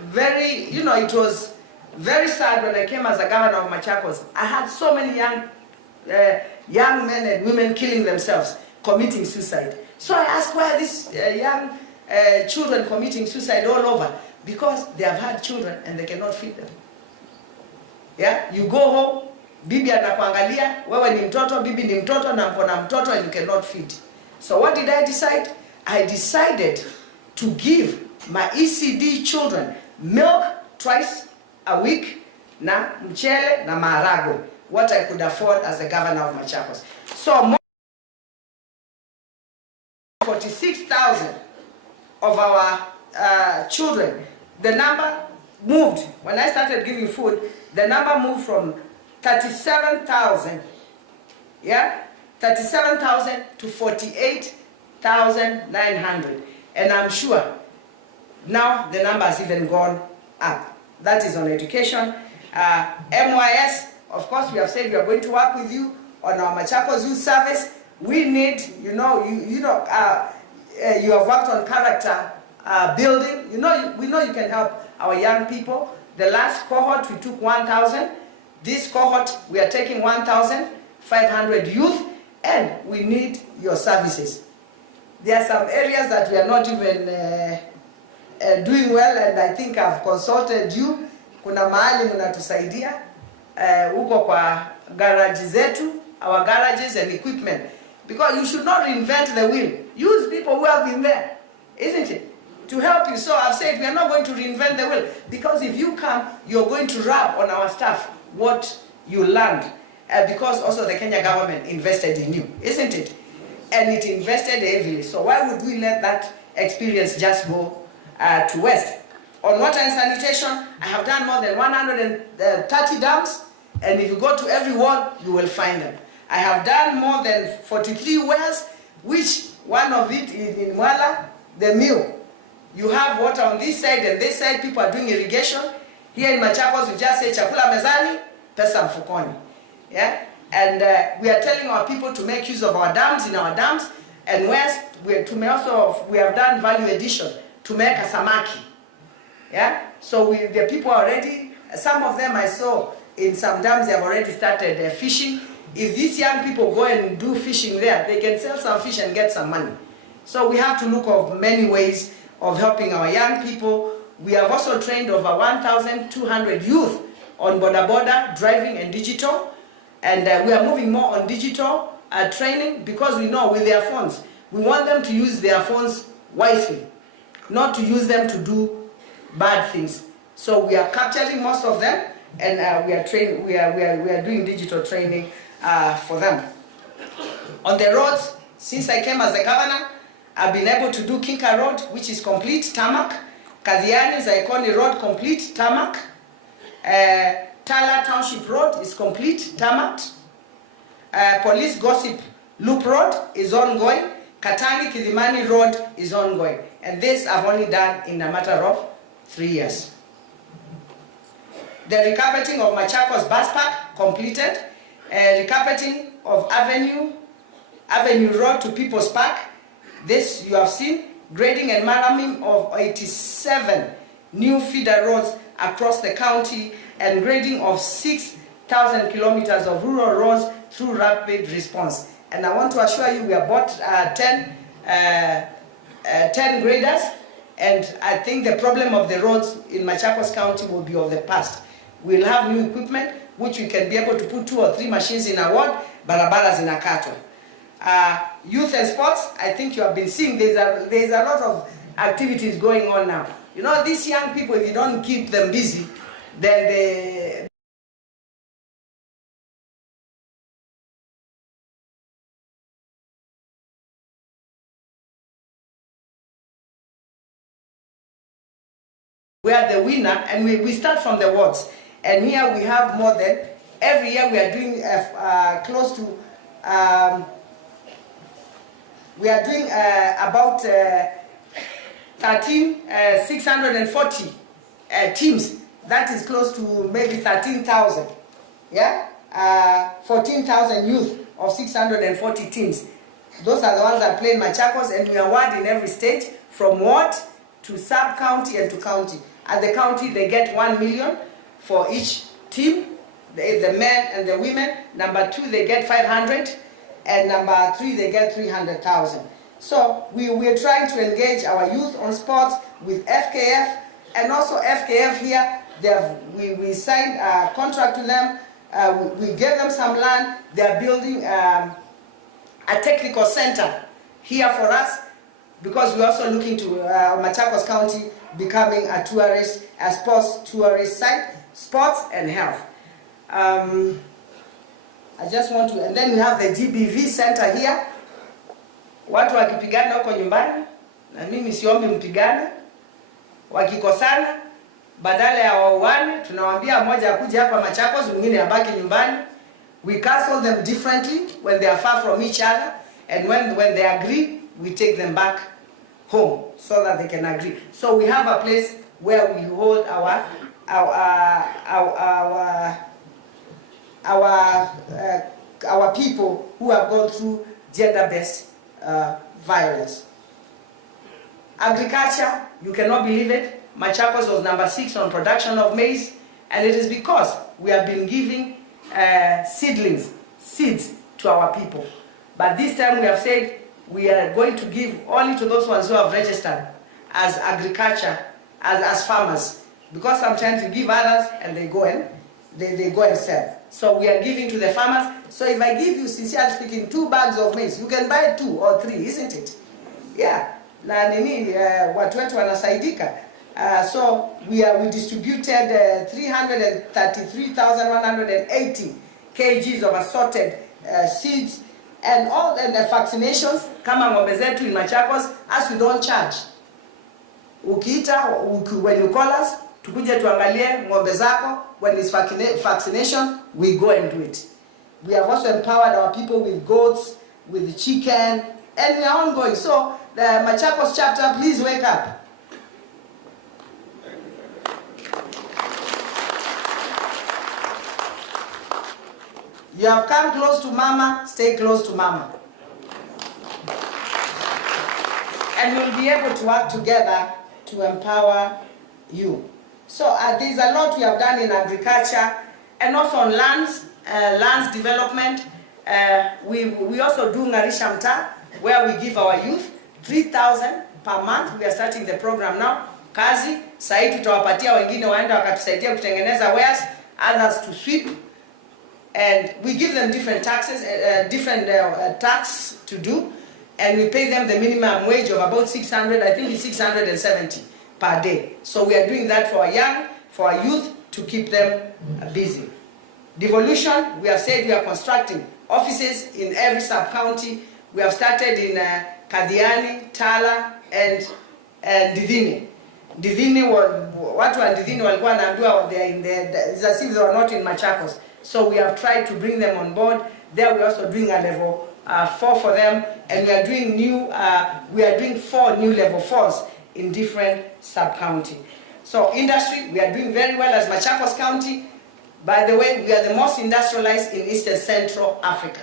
very, it was very sad when I came as a governor of Machakos. I had so many young men and women killing themselves, committing suicide. So I asked, why are these young children committing suicide all over? Because they have had children and they cannot feed them. You go home, bibi anakuangalia, wewe ni mtoto, bibi ni mtoto, na mko na mtoto, and you cannot feed. So what did I decide? I decided to give my ECD children milk twice a week, na mchele na maharagwe, what I could afford as the governor of Machakos. So more than 46,000 of our children, the number moved, when I started giving food, the number moved from 37,000, 37,000 to 48,900. And I'm sure now the number has even gone up. That is on education. MYS, of course, we have said we are going to work with you on our Machakos Youth Service. We need, you have worked on character building. We know you can help our young people. The last cohort we took 1,000. This cohort we are taking 1,500 youth, and we need your services. There are some areas that we are not even doing well, and I think I've consulted you. Kuna mahali mnatusaidia huko kwa garage zetu, our garages and equipment, because you should not reinvent the wheel. Use people who have been there, isn't it, to help you. So I've said we are not going to reinvent the wheel, because if you come, you're going to rub on our staff what you learned, because also the Kenya government invested in you, isn't it? And it invested heavily. So why would we let that experience just go to waste? On water and sanitation, I have done more than 130 dams, and if you go to every ward, you will find them. I have done more than 43 wells, which one of it is in Mwala, the mill. You have water on this side and this side, people are doing irrigation. Here in Machakos, we just say, chakula mezani, pesa mfukoni. Yeah? And we are telling our people to make use of our dams, in our dams, and west, we have done value addition to make a samaki. Yeah? So the people are already, some of them I saw in some dams, they have already started fishing. If these young people go and do fishing there, they can sell some fish and get some money. So we have to look at many ways of helping our young people. We have also trained over 1,200 youth on border driving and digital. And we are moving more on digital training because we know with their phones, we want them to use their phones wisely, not to use them to do bad things. So we are capturing most of them, and we are doing digital training for them. On the roads, since I came as a governor, I've been able to do Kinka Road, which is complete tarmac. Kadhiani Zaikoni Road, complete tarmac. Tala Township Road is complete tarmac. Police Gossip Loop Road is ongoing. Katangi Kidhimani Road is ongoing. And this I've only done in a matter of 3 years. The recarpeting of Machakos Bus Park completed. Recarpeting of Avenue Road to People's Park. This you have seen. Grading and maraming of 87 new feeder roads across the county, and grading of 6,000 kilometers of rural roads through rapid response. And I want to assure you, we have bought 10 graders, and I think the problem of the roads in Machakos County will be of the past. We'll have new equipment, which we can be able to put 2 or 3 machines in a ward, barabaras in a cattle. Youth and sports, I think you have been seeing there's a lot of activities going on now. You know, these young people, if you don't keep them busy, then we are the winner, and we start from the wards. And here we have more than, every year we are doing close to, we are doing about 640 teams. That is close to maybe 13,000. Yeah? 14,000 youth of 640 teams. Those are the ones that play in Machakos, and we award in every stage from ward to sub-county and to county. At the county, they get 1 million for each team, the men and the women. Number 2, they get 500, and number 3, they get 300,000. So we're trying to engage our youth on sports with FKF, and also FKF here, we signed a contract to them, we gave them some land, they're building a technical center here for us, because we're also looking to Machakos County becoming a sports tourist site, sports and health. I just want to, and then we have the GBV center here. Watu wakipigana huko nyumbani, na mimi siombi mpigane, wakikosana, badala ya wauane, tunawaambia mmoja akuje hapa Machakos, mwingine abaki nyumbani. We counsel them differently when they are far from each other, and when they agree, we take them back home so that they can agree. So we have a place where we hold our people who have gone through gender-based violence. Agriculture, you cannot believe it. Machakos was number 6 on production of maize, and it is because we have been giving seeds to our people. But this time we have said we are going to give only to those ones who have registered as agriculture, as farmers, because sometimes you give others and they go and sell. So we are giving to the farmers. So if I give you, sincerely speaking, 2 bags of maize, you can buy 2 or 3, isn't it? Yeah. Na nini watu wetu wanasaidika. So we distributed 333,180 kgs of assorted seeds, and all the vaccinations kama ng'ombe zetu in Machakos, as we don't charge. Ukiita, when you call us, tukuje tuangalie ng'ombe zako, when it's vaccination, we go and do it. We have also empowered our people with goats, with chicken, and we are ongoing. So the Machakos chapter, please wake up. You have come close to mama, stay close to mama. And we'll be able to work together to empower you. So there's a lot we have done in agriculture and also on lands development. We also do Ngarisha Mta, where we give our youth 3,000 per month. We are starting the program now. Kazi, sahi tutawapatia wengine waenda wakatusaidia kutengeneza wares, others to sweep. And we give them different taxes, tax to do. And we pay them the minimum wage of about 600, I think it's 670 per day. So we are doing that for our youth to keep them busy. Devolution, we have said we are constructing offices in every sub-county. We have started in Kadhiani, Tala, and Ndidhini. Ndidhini, watu wa Ndidhini walikuwa wanaambiwa they are in as if they were not in Machakos. So we have tried to bring them on board. There we are also doing a level 4 for them, and we are doing 4 new level 4s in different sub-county. So industry, we are doing very well as Machakos County. By the way, we are the most industrialized in East and Central Africa.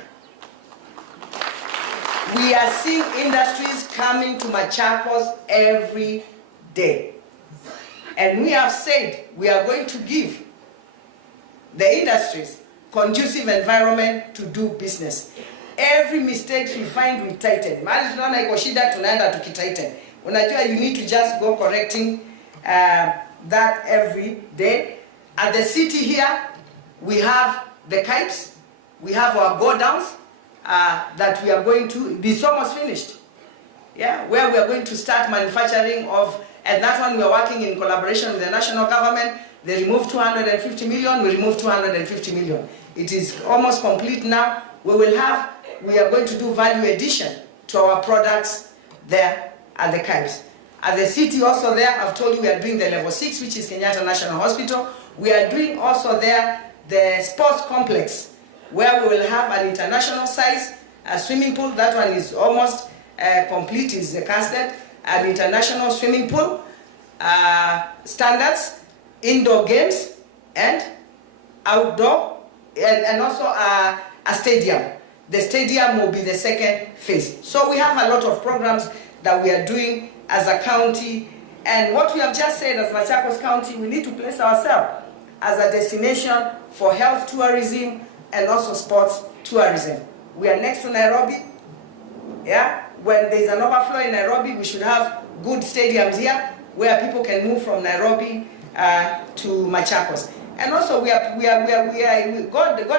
We are seeing industries coming to Machakos every day. And we have said we are going to give the industries conducive environment to do business. Every mistake we find, we tighten. Mali tunaona iko shida, tunaenda tukitighten. Unajua, you need to just go correcting that every day. At the city here, we have the kites, we have our go-downs that we are going to, it's almost finished. Yeah, where we are going to start manufacturing of, and that one we are working in collaboration with the national government. They removed 250 million, we removed 250 million. It is almost complete now. We are going to do value addition to our products there at the kites. At the city also there, I've told you we are doing the level 6, which is Kenyatta National Hospital. We are doing also there the sports complex, where we will have an international size swimming pool. That one is almost complete, is casted. An international swimming pool, standards, indoor games, and outdoor, and also a stadium. The stadium will be the second phase. So we have a lot of programs that we are doing as a county. And what we have just said as Machakos County, we need to place ourselves as a destination for health tourism and also sports tourism. We are next to Nairobi. Yeah? When there is an overflow in Nairobi, we should have good stadiums here where people can move from Nairobi to Machakos. And also God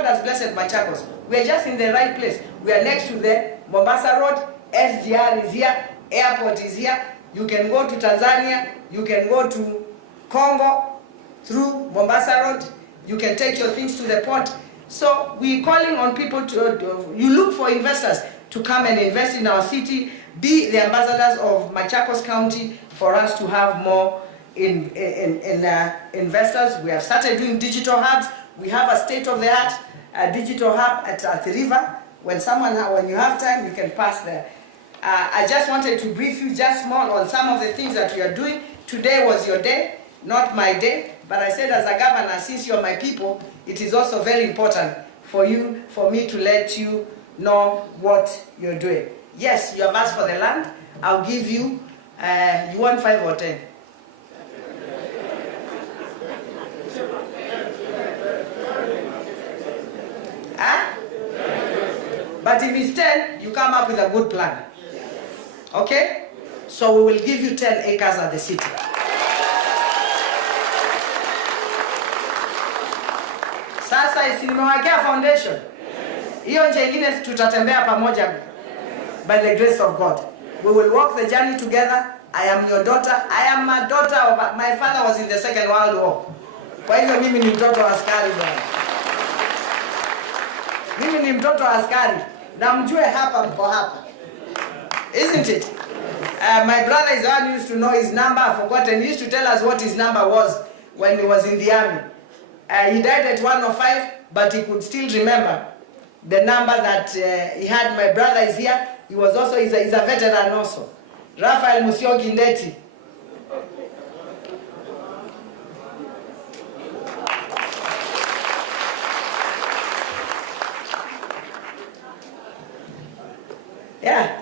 has blessed Machakos. We are just in the right place. We are next to the Mombasa Road, SGR is here, airport is here. You can go to Tanzania, you can go to Congo through Mombasa Road, you can take your things to the port. So we're calling on people you look for investors to come and invest in our city, be the ambassadors of Machakos County for us to have more investors. We have started doing digital hubs. We have a state-of-the-art digital hub at the river. When you have time, you can pass there. I just wanted to brief you just more on some of the things that we are doing. Today was your day, not my day, but I said as a governor, since you're my people, it is also very important for me to let you know what you're doing. Yes, you have asked for the land. I'll give you, you want 5 or 10? Huh? But if it's 10, you come up with a good plan. Okay? So we will give you 10 acres at the city. Sasa isinimewekea foundation. Hiyo nje ingine tutatembea pamoja by the grace of God. We will walk the journey together. I am your daughter. I am a daughter of, my father was in the Second World War. Kwa hivyo mimi ni mtoto wa askari bwana. Mimi ni mtoto wa askari. Na mjue hapa mko hapa. Isn't it? My brother is the one who used to know his number. I forgot, and he used to tell us what his number was when he was in the army. He died at 105, but he could still remember the number that he had. My brother is here. He was also, he's a veteran also. Raphael Musyogi Ndeti. Yeah.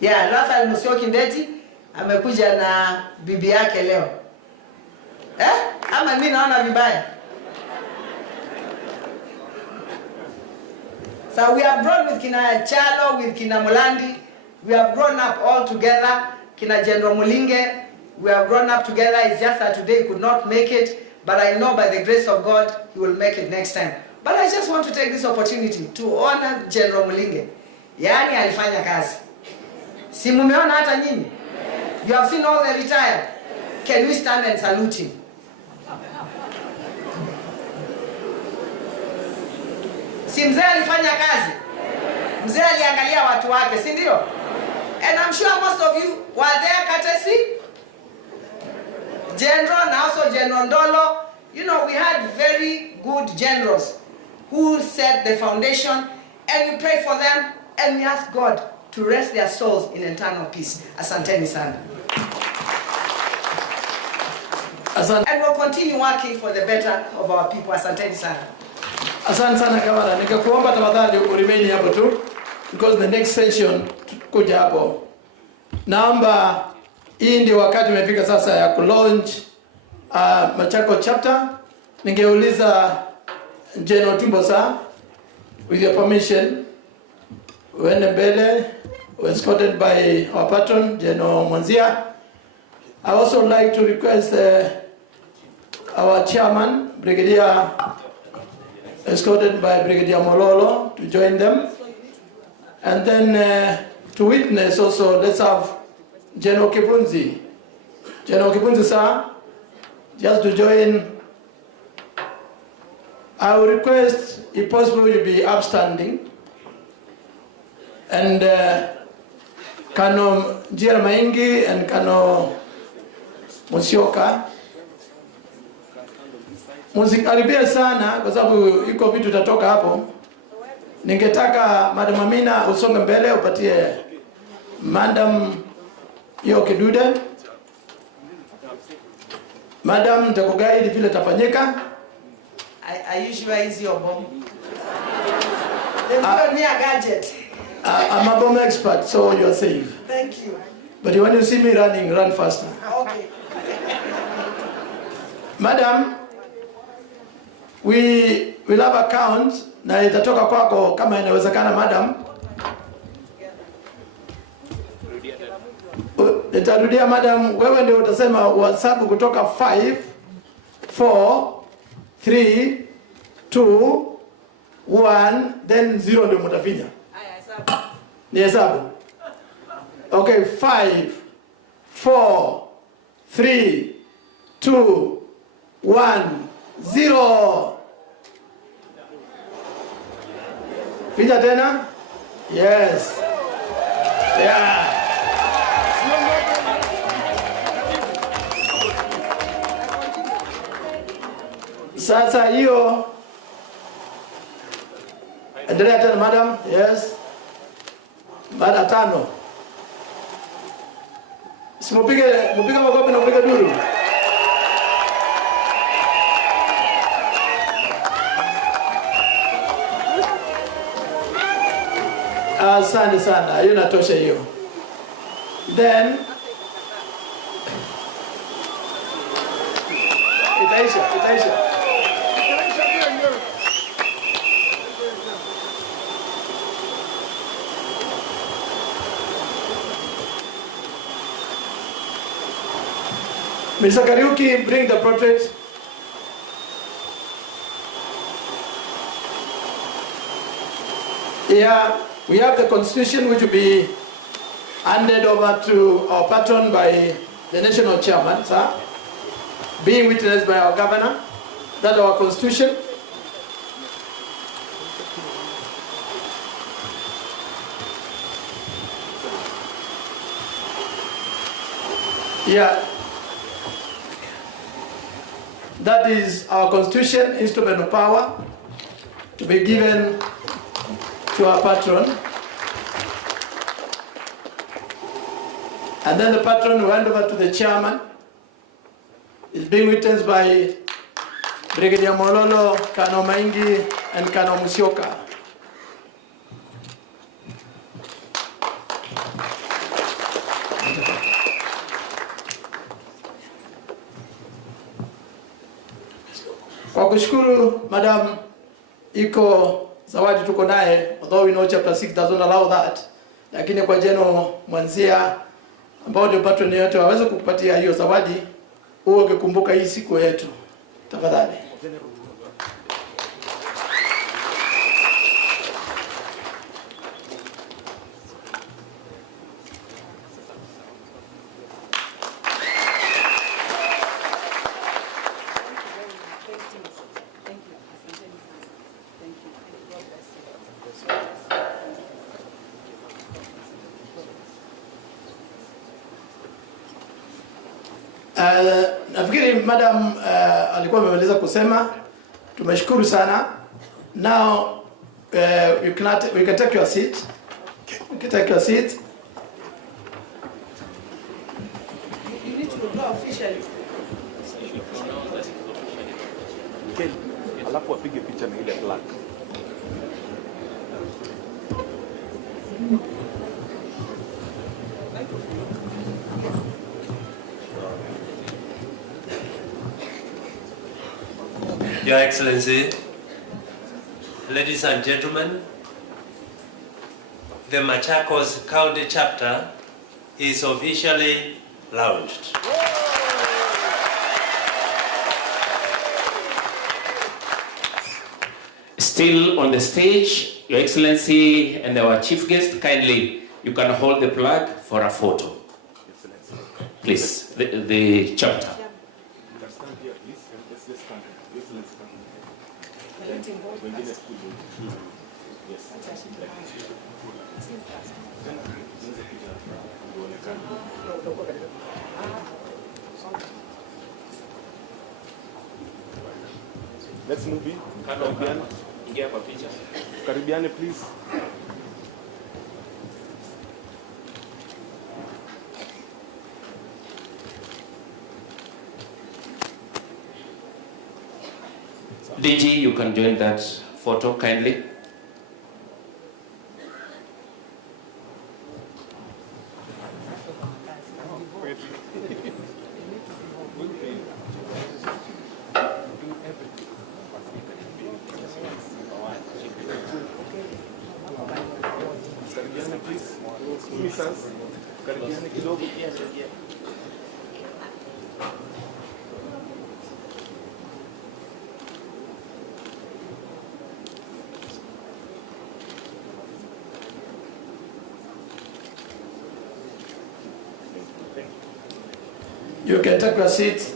Yeah, Rafael Musyoki Ndeti amekuja na bibi yake leo. Ama mimi naona vibaya? So we have grown with Kina Chalo, with Kina Mulandi. We have grown up all together. Kina General Mulinge. We have grown up together. It's just that today he could not make it. But I know by the grace of God, he will make it next time. But I just want to take this opportunity to honor General Mulinge. Yani alifanya kazi. Si mumeona hata nyinyi? You have seen all the retired. Can we stand and salute him? Si mzee alifanya kazi? Mzee aliangalia watu wake, si ndio? And I'm sure most of you were there courtesy General and also General Ndolo. You know, we had very good generals who set the foundation, and we pray for them, and we ask God to rest their souls in eternal peace. Asanteni sana. And we'll continue working for the better of our people. Asanteni sana. Asante sana Gavana, nikakuomba tafadhali uremain hapo tu because the next session kuja hapo. Naomba hii ndio wakati umefika sasa ya kulaunch Machakos chapter. Ningeuliza General Timbosa, with your permission, uende mbele, escorted by our patron General Mwanzia. I also like to request our chairman, Brigadier, escorted by Brigadier Mololo, to join them. And then to witness also, let's have General Kipunzi. General Kipunzi, sir, just to join. I will request, if possible, you be upstanding. And Kano Njira Maingi and Kano Musyoka. Musikaribia sana kwa sababu iko vitu tutatoka hapo. Ningetaka Madam Amina usonge mbele upatie Madam hiyo kidude. Madam nitakuguide vile tafanyika. I usually use your bomb. The pioneer gadget. I'm a bomb expert, so you're safe. Thank you. But when you see me running, run faster. Okay. Madam, we will have a count na itatoka kwako kama inawezekana madam. Nitarudia madam, wewe ndio utasema wasabu kutoka 5, 4, 3, 2, 1, then 0 ndio mtafinya. Ni hesabu. Okay, 5, 4, 3, 2, 1, 0. Finya tena? Yes. Yeah. Sasa hiyo. Endelea tena madam. Yes. Baada 5. Simupige makofi na upige duru. Asante sana, hiyo natosha hiyo. Then itaisha. Mr. Kariuki, bring the portrait. Yeah, we have the constitution which will be handed over to our patron by the national chairman, sir, being witnessed by our governor. That's our constitution. Yeah. That is our constitution, instrument of power, to be given to our patron. And then the patron will hand over to the chairman. It's being witnessed by Brigadier Mololo, Kano Maingi, and Kano Musyoka. kushukuru madam, iko zawadi tuko naye, although we know chapter 6 doesn't allow that, lakini kwa jeno mwanzia ambao ndio patron yetu waweze kukupatia hiyo zawadi, uwe ukikumbuka hii siku yetu tafadhali. Nafikiri madam alikuwa amemaliza kusema, tumeshukuru sana. Now we can take your seat. You can take your seat. You need to go officially. Alafu apige picha na ile plaque. Your Excellency, ladies and gentlemen, the Machakos County Chapter is officially launched. Still on the stage, Your Excellency and our chief guest, kindly, you can hold the flag for a photo. Please, the chapter. Let's move in. Karibiane, please. DG, you can join that photo kindly. You can take your seat.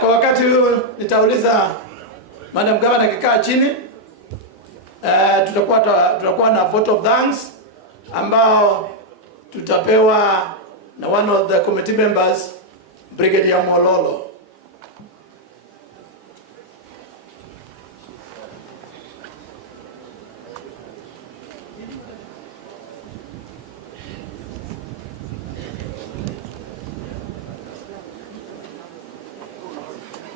Kwa wakati huu nitauliza Madam Governor akikaa chini, tutakuwa na vote of thanks ambao tutapewa na one of the committee members, Brigadier Mololo.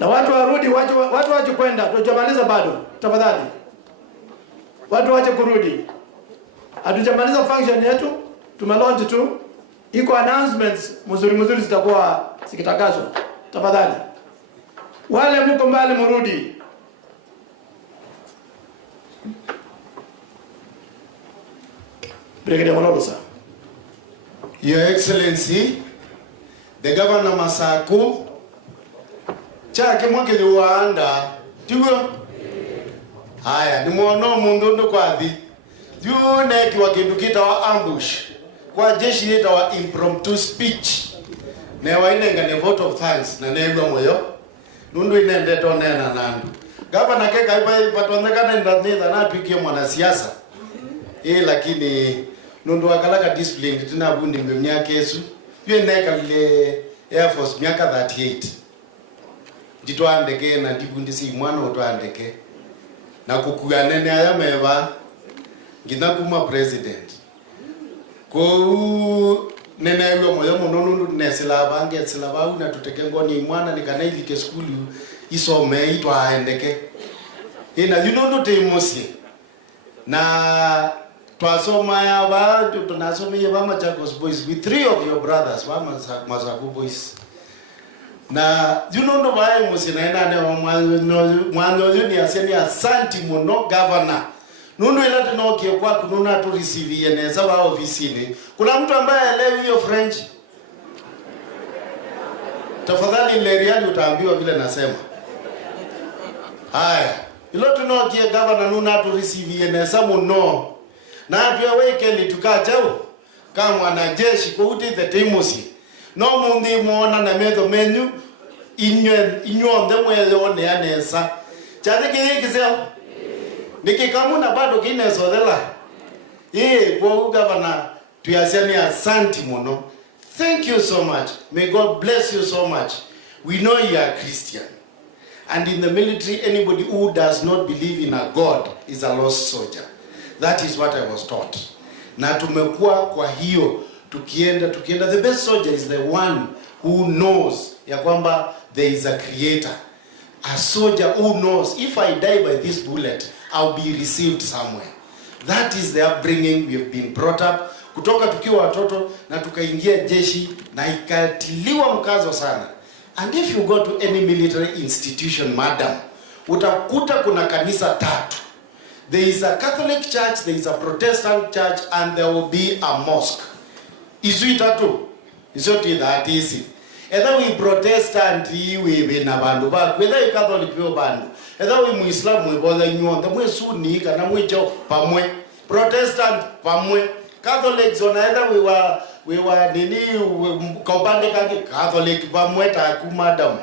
Na watu warudi, watu waje kwenda, tujamaliza bado, tafadhali. Watu waje kurudi. Hatujamaliza function yetu, tumelaunch tu. Iko announcements mzuri zitakuwa zikitangazwa. Tafadhali. Wale mko mbali mrudi. Brigadier Mololo, sir. Your Excellency, the Governor Machakos, chake mwake juwaanda, tugo? Haya, ni mwono mundu ndo kwa thi. Yune kiwa kindu kita wa ambush. Kwa jeshi yeta wa impromptu speech. Newa inenga ni vote of thanks na negwa moyo. Nundu inende to nena nandu. Governor keka ipatoneka nenda nenda na tuikie mwanasiasa. Lakini nundu wakalaka discipline tina bundi miaka Yesu. Yue neka le Air Force miaka 38. Jitwandeke na ndibundi si mwana utwandeke. Na kukuganene aya meva ngina kuma president. Ko nenewe moyo mununu nesila bange sila bauna tuteke ngoni mwana nikana ilike skulu isome itwa aendeke. ina yunondo temusi na twasoma ya ba tunasoma ya ba Machakos boys with 3 of your brothers ba Machakos boys na yunondo ba musi na ina ne mwanzo ni aseni asanti muno governor nundu ila tunokie kwa kununa tu receive yeneza ba ofisini. Kuna mtu ambaye elewi hiyo French? Tafadhali Leriani utaambiwa vile nasema. Haya, ilo tunokie governor nuna tu receive yeneza muno. Na tuweke litukachao kama wanajeshi kuti the timusi. No mundi muona na medo menu inyo ndemwe one yanesa. Chade kizeo nikikamuna bado kinezodela kwa governor tuyasemi asanti muno. Thank you so much. May God bless you so much. We know you are Christian, and in the military anybody who does not believe in a God is a lost soldier. That is what I was taught. Na tumekuwa kwa hiyo tukienda the best soldier is the one who knows ya kwamba there is a creator. A soldier who knows if I die by this bullet I'll be received somewhere. That is the upbringing we have been brought up. Kutoka tukiwa watoto na tukaingia jeshi na ikatiliwa mkazo sana. And if you go to any military institution, madam, utakuta kuna kanisa tatu. There is a Catholic church, there is a Protestant church, and there will be a mosque. Isu itatu. Isu that easy. Either we Protestant we na bandu ba, whether we Catholic we bandu. Either we Muslim we bola nyonda, mwe Sunni kana mwe cho pamwe. Protestant pamwe. Catholics on either we were nini kopande kaki Catholic pamwe ta ku madam.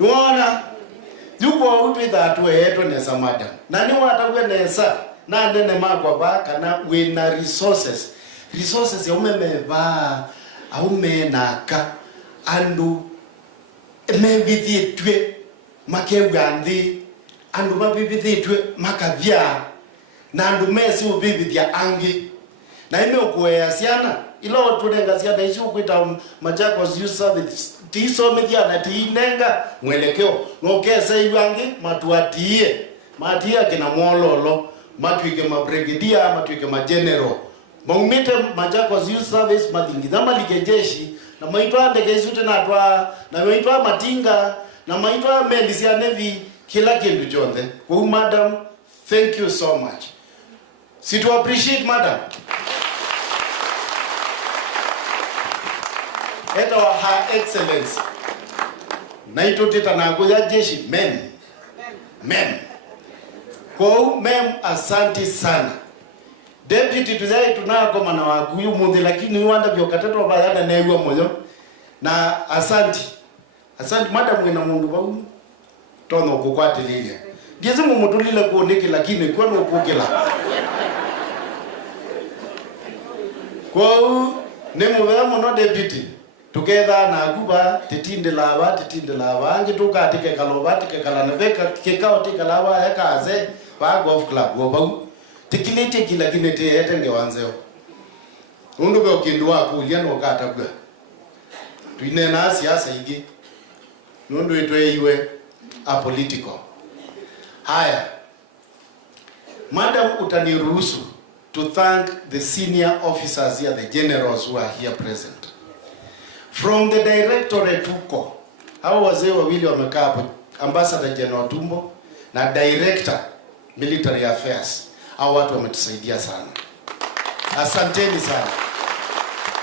Unaona? Yuko upi that we eto nesa madam. Nani watakuwa nesa? Na ndene makwa ba kana we na resources. Resources ya umemeba au menaka andu mebithitwe makegandhi andu mabibithitwe makavya na andu mesi ubibithia angi na ime ukuea siana ilo tunenga siana isi ukuita Machakos Youth Service tiso mithiana tiinenga mwelekeo nokese iwangi matuatie matia kina mwololo matuike mabregedia matuike mageneral maumite Machakos Youth Service mathingitha malike jeshi na maitwa ndege zute na maitwa matinga na maitwa meli cia navy kila kindu chonde. Kwa madam, thank you so much. Si to appreciate madam. Eta wa Her Excellency. Naito teta na kuya jeshi mem. Kwa mem asante sana. Deputy tuzai tunako mana waguyu mundi lakini wanda byokateto bayana newa moyo na asante madam ngena mundu bau tono kukwatililia ndiye zimu mutulile kuoneke lakini kwa no kukila kwa nemu muno deputy together na kuba titinde lava ange tukatike kalobati kekalana beka kekao tikalava yakaze ba golf club go bau tikilete kila kinete etenge wanzeo undu be ukindu wako uliano kata kwa tuine na siasa igi nundu itwe iwe a political. Haya madam utaniruhusu to thank the senior officers here, the generals who are here present from the directorate huko hao wazee wawili wamekaa hapo, Ambassador General Tumbo na director military affairs. Hao watu wametusaidia sana. Asanteni sana.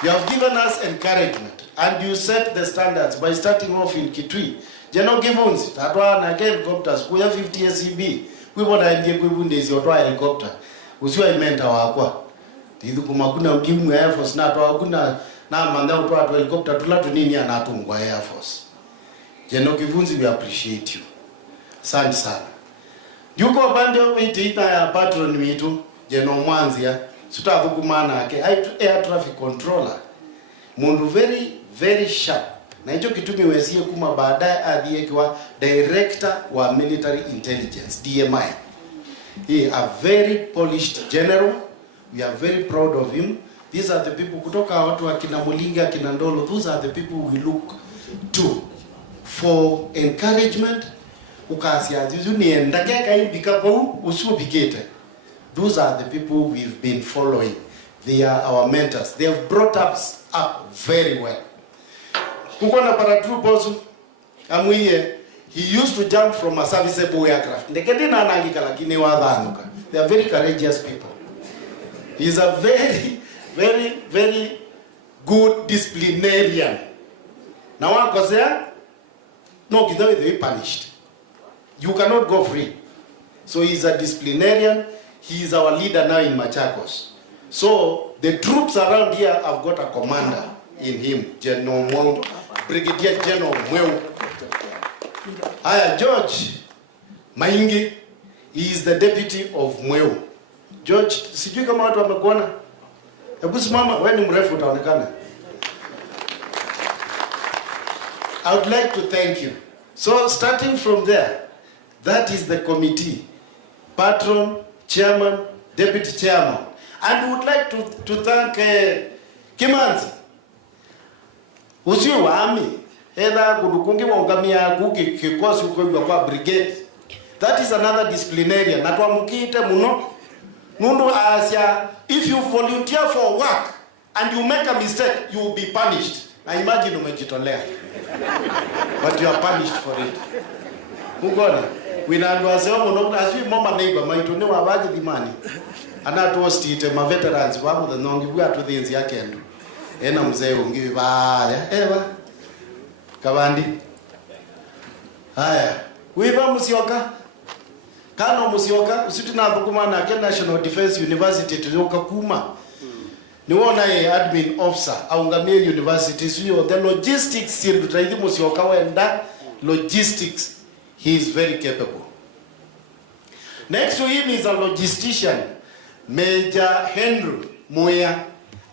You have given us encouragement and you set the standards by starting off in Kitui. General Givunzi, tatwa na helicopters kuya 50 SCB. Kwibona ndiye kwibundezi otwa helicopter. Usiwa imenta wakwa. Tidhu kumakuna ukimu Air Force na atwa kuna na manda otwa helicopter tulatu nini anatungwa Air Force. General Givunzi, we appreciate you. Asante sana. Yuko bande witiita ya patron witu General Mwanzia sutavukumana yake air traffic controller mundu very sharp na hicho kitumi wezie kuma baadaye adhiekwa director wa military intelligence DMI. He a very polished general. We are very proud of him. These are the people kutoka watu wa kina Mulinga kina Ndolo. Those are the people we look to for encouragement. ukasia juju nienda keka imbika kwa usubikete. Those are the people we've been following. They are our mentors. They have brought us up very well. Kukona paratroopers amwiye, he used to jump from a serviceable aircraft. Ndekendina anangika lakini wadhanuka. They are very courageous people. He is a very good disciplinarian. Now wakosea, no, they be punished. You cannot go free. So he is a disciplinarian. He is our leader now in Machakos. So the troops around here have got a commander in him, General Mweu, Brigadier General Mweu. Aya, George Maingi, he is the deputy of Mweu. George, sijui kama watu wamekuona. Hebu simama, wewe ni mrefu utaonekana. I would like to thank you. So starting from there, that is the committee. Patron, chairman, deputy chairman. And we would like to thank Kimanzi. Usiwe waami. Either kudukungi wangamia kuki kikosi kwa brigade. That is another disciplinarian. Natwa mukite muno. Nundu asya, if you volunteer for work and you make a mistake, you will be punished. Now imagine umejitolea. But you are punished for it. Mugona. Winandwaseo muno aswi mama neighbor maitone wabaje dimani. Ana toastite ma veterans wamu the nongi bwa to things yakendo. Ena mzee ungiwi baya. Eva. Kabandi. Haya. Wiva Musyoka. Kano Musyoka usitu na bukuma na ke National Defense University tulioka kuma. Niwona admin officer aungamie university sio the logistics sindu traidi Musyoka wenda logistics. He is very capable. Next to him is a logistician, Major Henry Moya.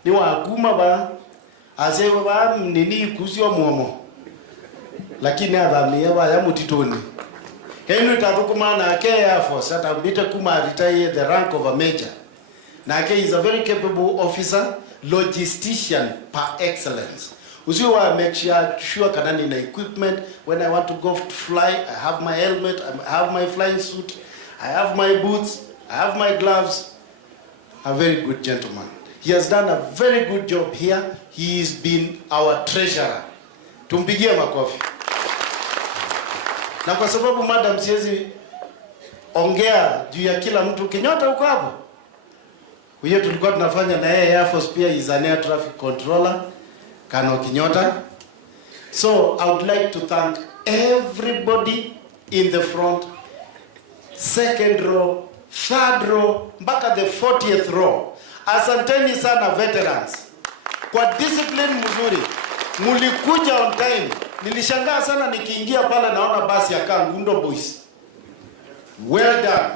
Ni wakuma ba asewa ba nini kusio muomo. Lakini adhamia ba ya mutitoni. Henry tatukuma na ke Air Force atambita kuma retire the rank of a major. Na ke is a very capable officer, logistician par excellence. Usiwa make sure kanani na equipment. When I want to go to fly, I have my helmet, I have my flying suit, I have my boots, I have my gloves. A very good gentleman. He has done a very good job here. He has been our treasurer. Tumpigie makofi. Na kwa sababu madam siwezi ongea juu ya kila mtu. Kinyota uko hapo? Huyo tulikuwa tunafanya na yeye Air Force pia, is an air traffic controller. Kano Kinyota. So I would like to thank everybody in the front, second row, third row, mpaka the 40th row. Asanteni sana veterans. Kwa discipline mzuri. Mulikuja on time. Nilishangaa sana nikiingia pale naona basi ya Kangundo Boys. Well done.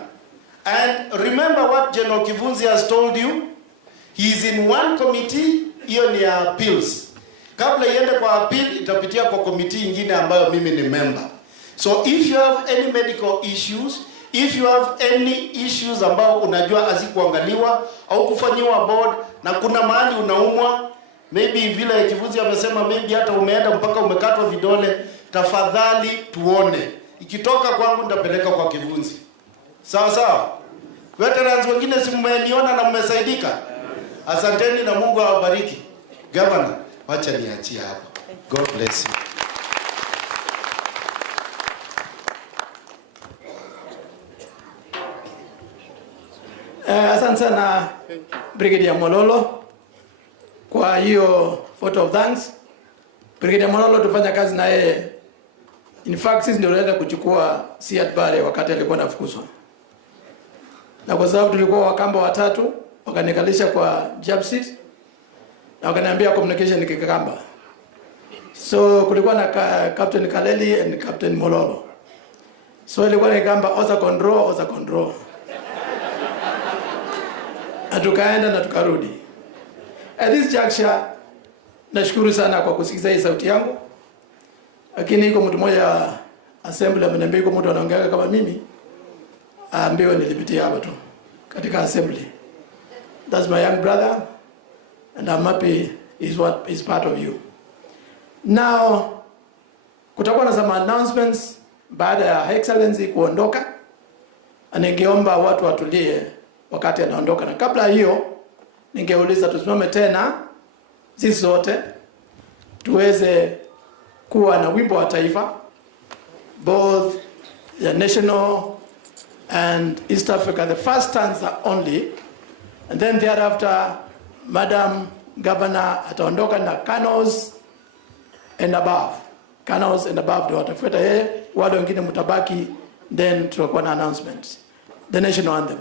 And remember what General Kivunzi has told you. He is in one committee, hiyo ni appeals. Kabla iende kwa appeal itapitia kwa committee ingine ambayo mimi ni member. So if you have any medical issues, if you have any issues ambao unajua hazikuangaliwa au kufanyiwa board na kuna mahali unaumwa, maybe vile Kivuzi amesema maybe hata umeenda mpaka umekatwa vidole, tafadhali tuone. Ikitoka kwangu nitapeleka kwa Kivuzi. Sawa sawa? Veterans wengine si mmeniona na mmesaidika. Asanteni na Mungu awabariki. Governor, wacha niachie hapa. God bless you. Asante sana Brigadier Mololo kwa hiyo vote of thanks. Brigadier Mololo tufanya kazi na yeye. In fact sisi ndio tulienda kuchukua Siat Bare wakati alikuwa anafukuzwa. Na kwa sababu tulikuwa wakamba watatu, wakanikalisha kwa job seat na wakaniambia communication ni kikamba. So kulikuwa na Captain Kaleli and Captain Mololo. So ilikuwa ni kamba oza control. Na tukaenda na tukarudi. At this juncture, nashukuru sana kwa kusikiza hii sauti yangu. Lakini iko mtu mmoja assembly ameniambia iko mtu anaongea kama mimi. Ambiwa nilipitia hapa tu katika assembly. That's my young brother and I'm happy is part of you. Now, kutakuwa na some announcements baada ya Excellency kuondoka, ningeomba watu watulie wakati anaondoka, na kabla hiyo ningeuliza tusimame tena sisi zote tuweze kuwa na wimbo wa taifa, both the national and East Africa, the first stanza only, and then thereafter Madam Governor ataondoka na Colonels and above. Colonels and above ndio watafuata yeye, wale wengine mtabaki, then tutakuwa na announcements. The national anthem.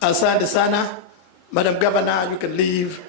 Asante sana. Madam Governor, you can leave.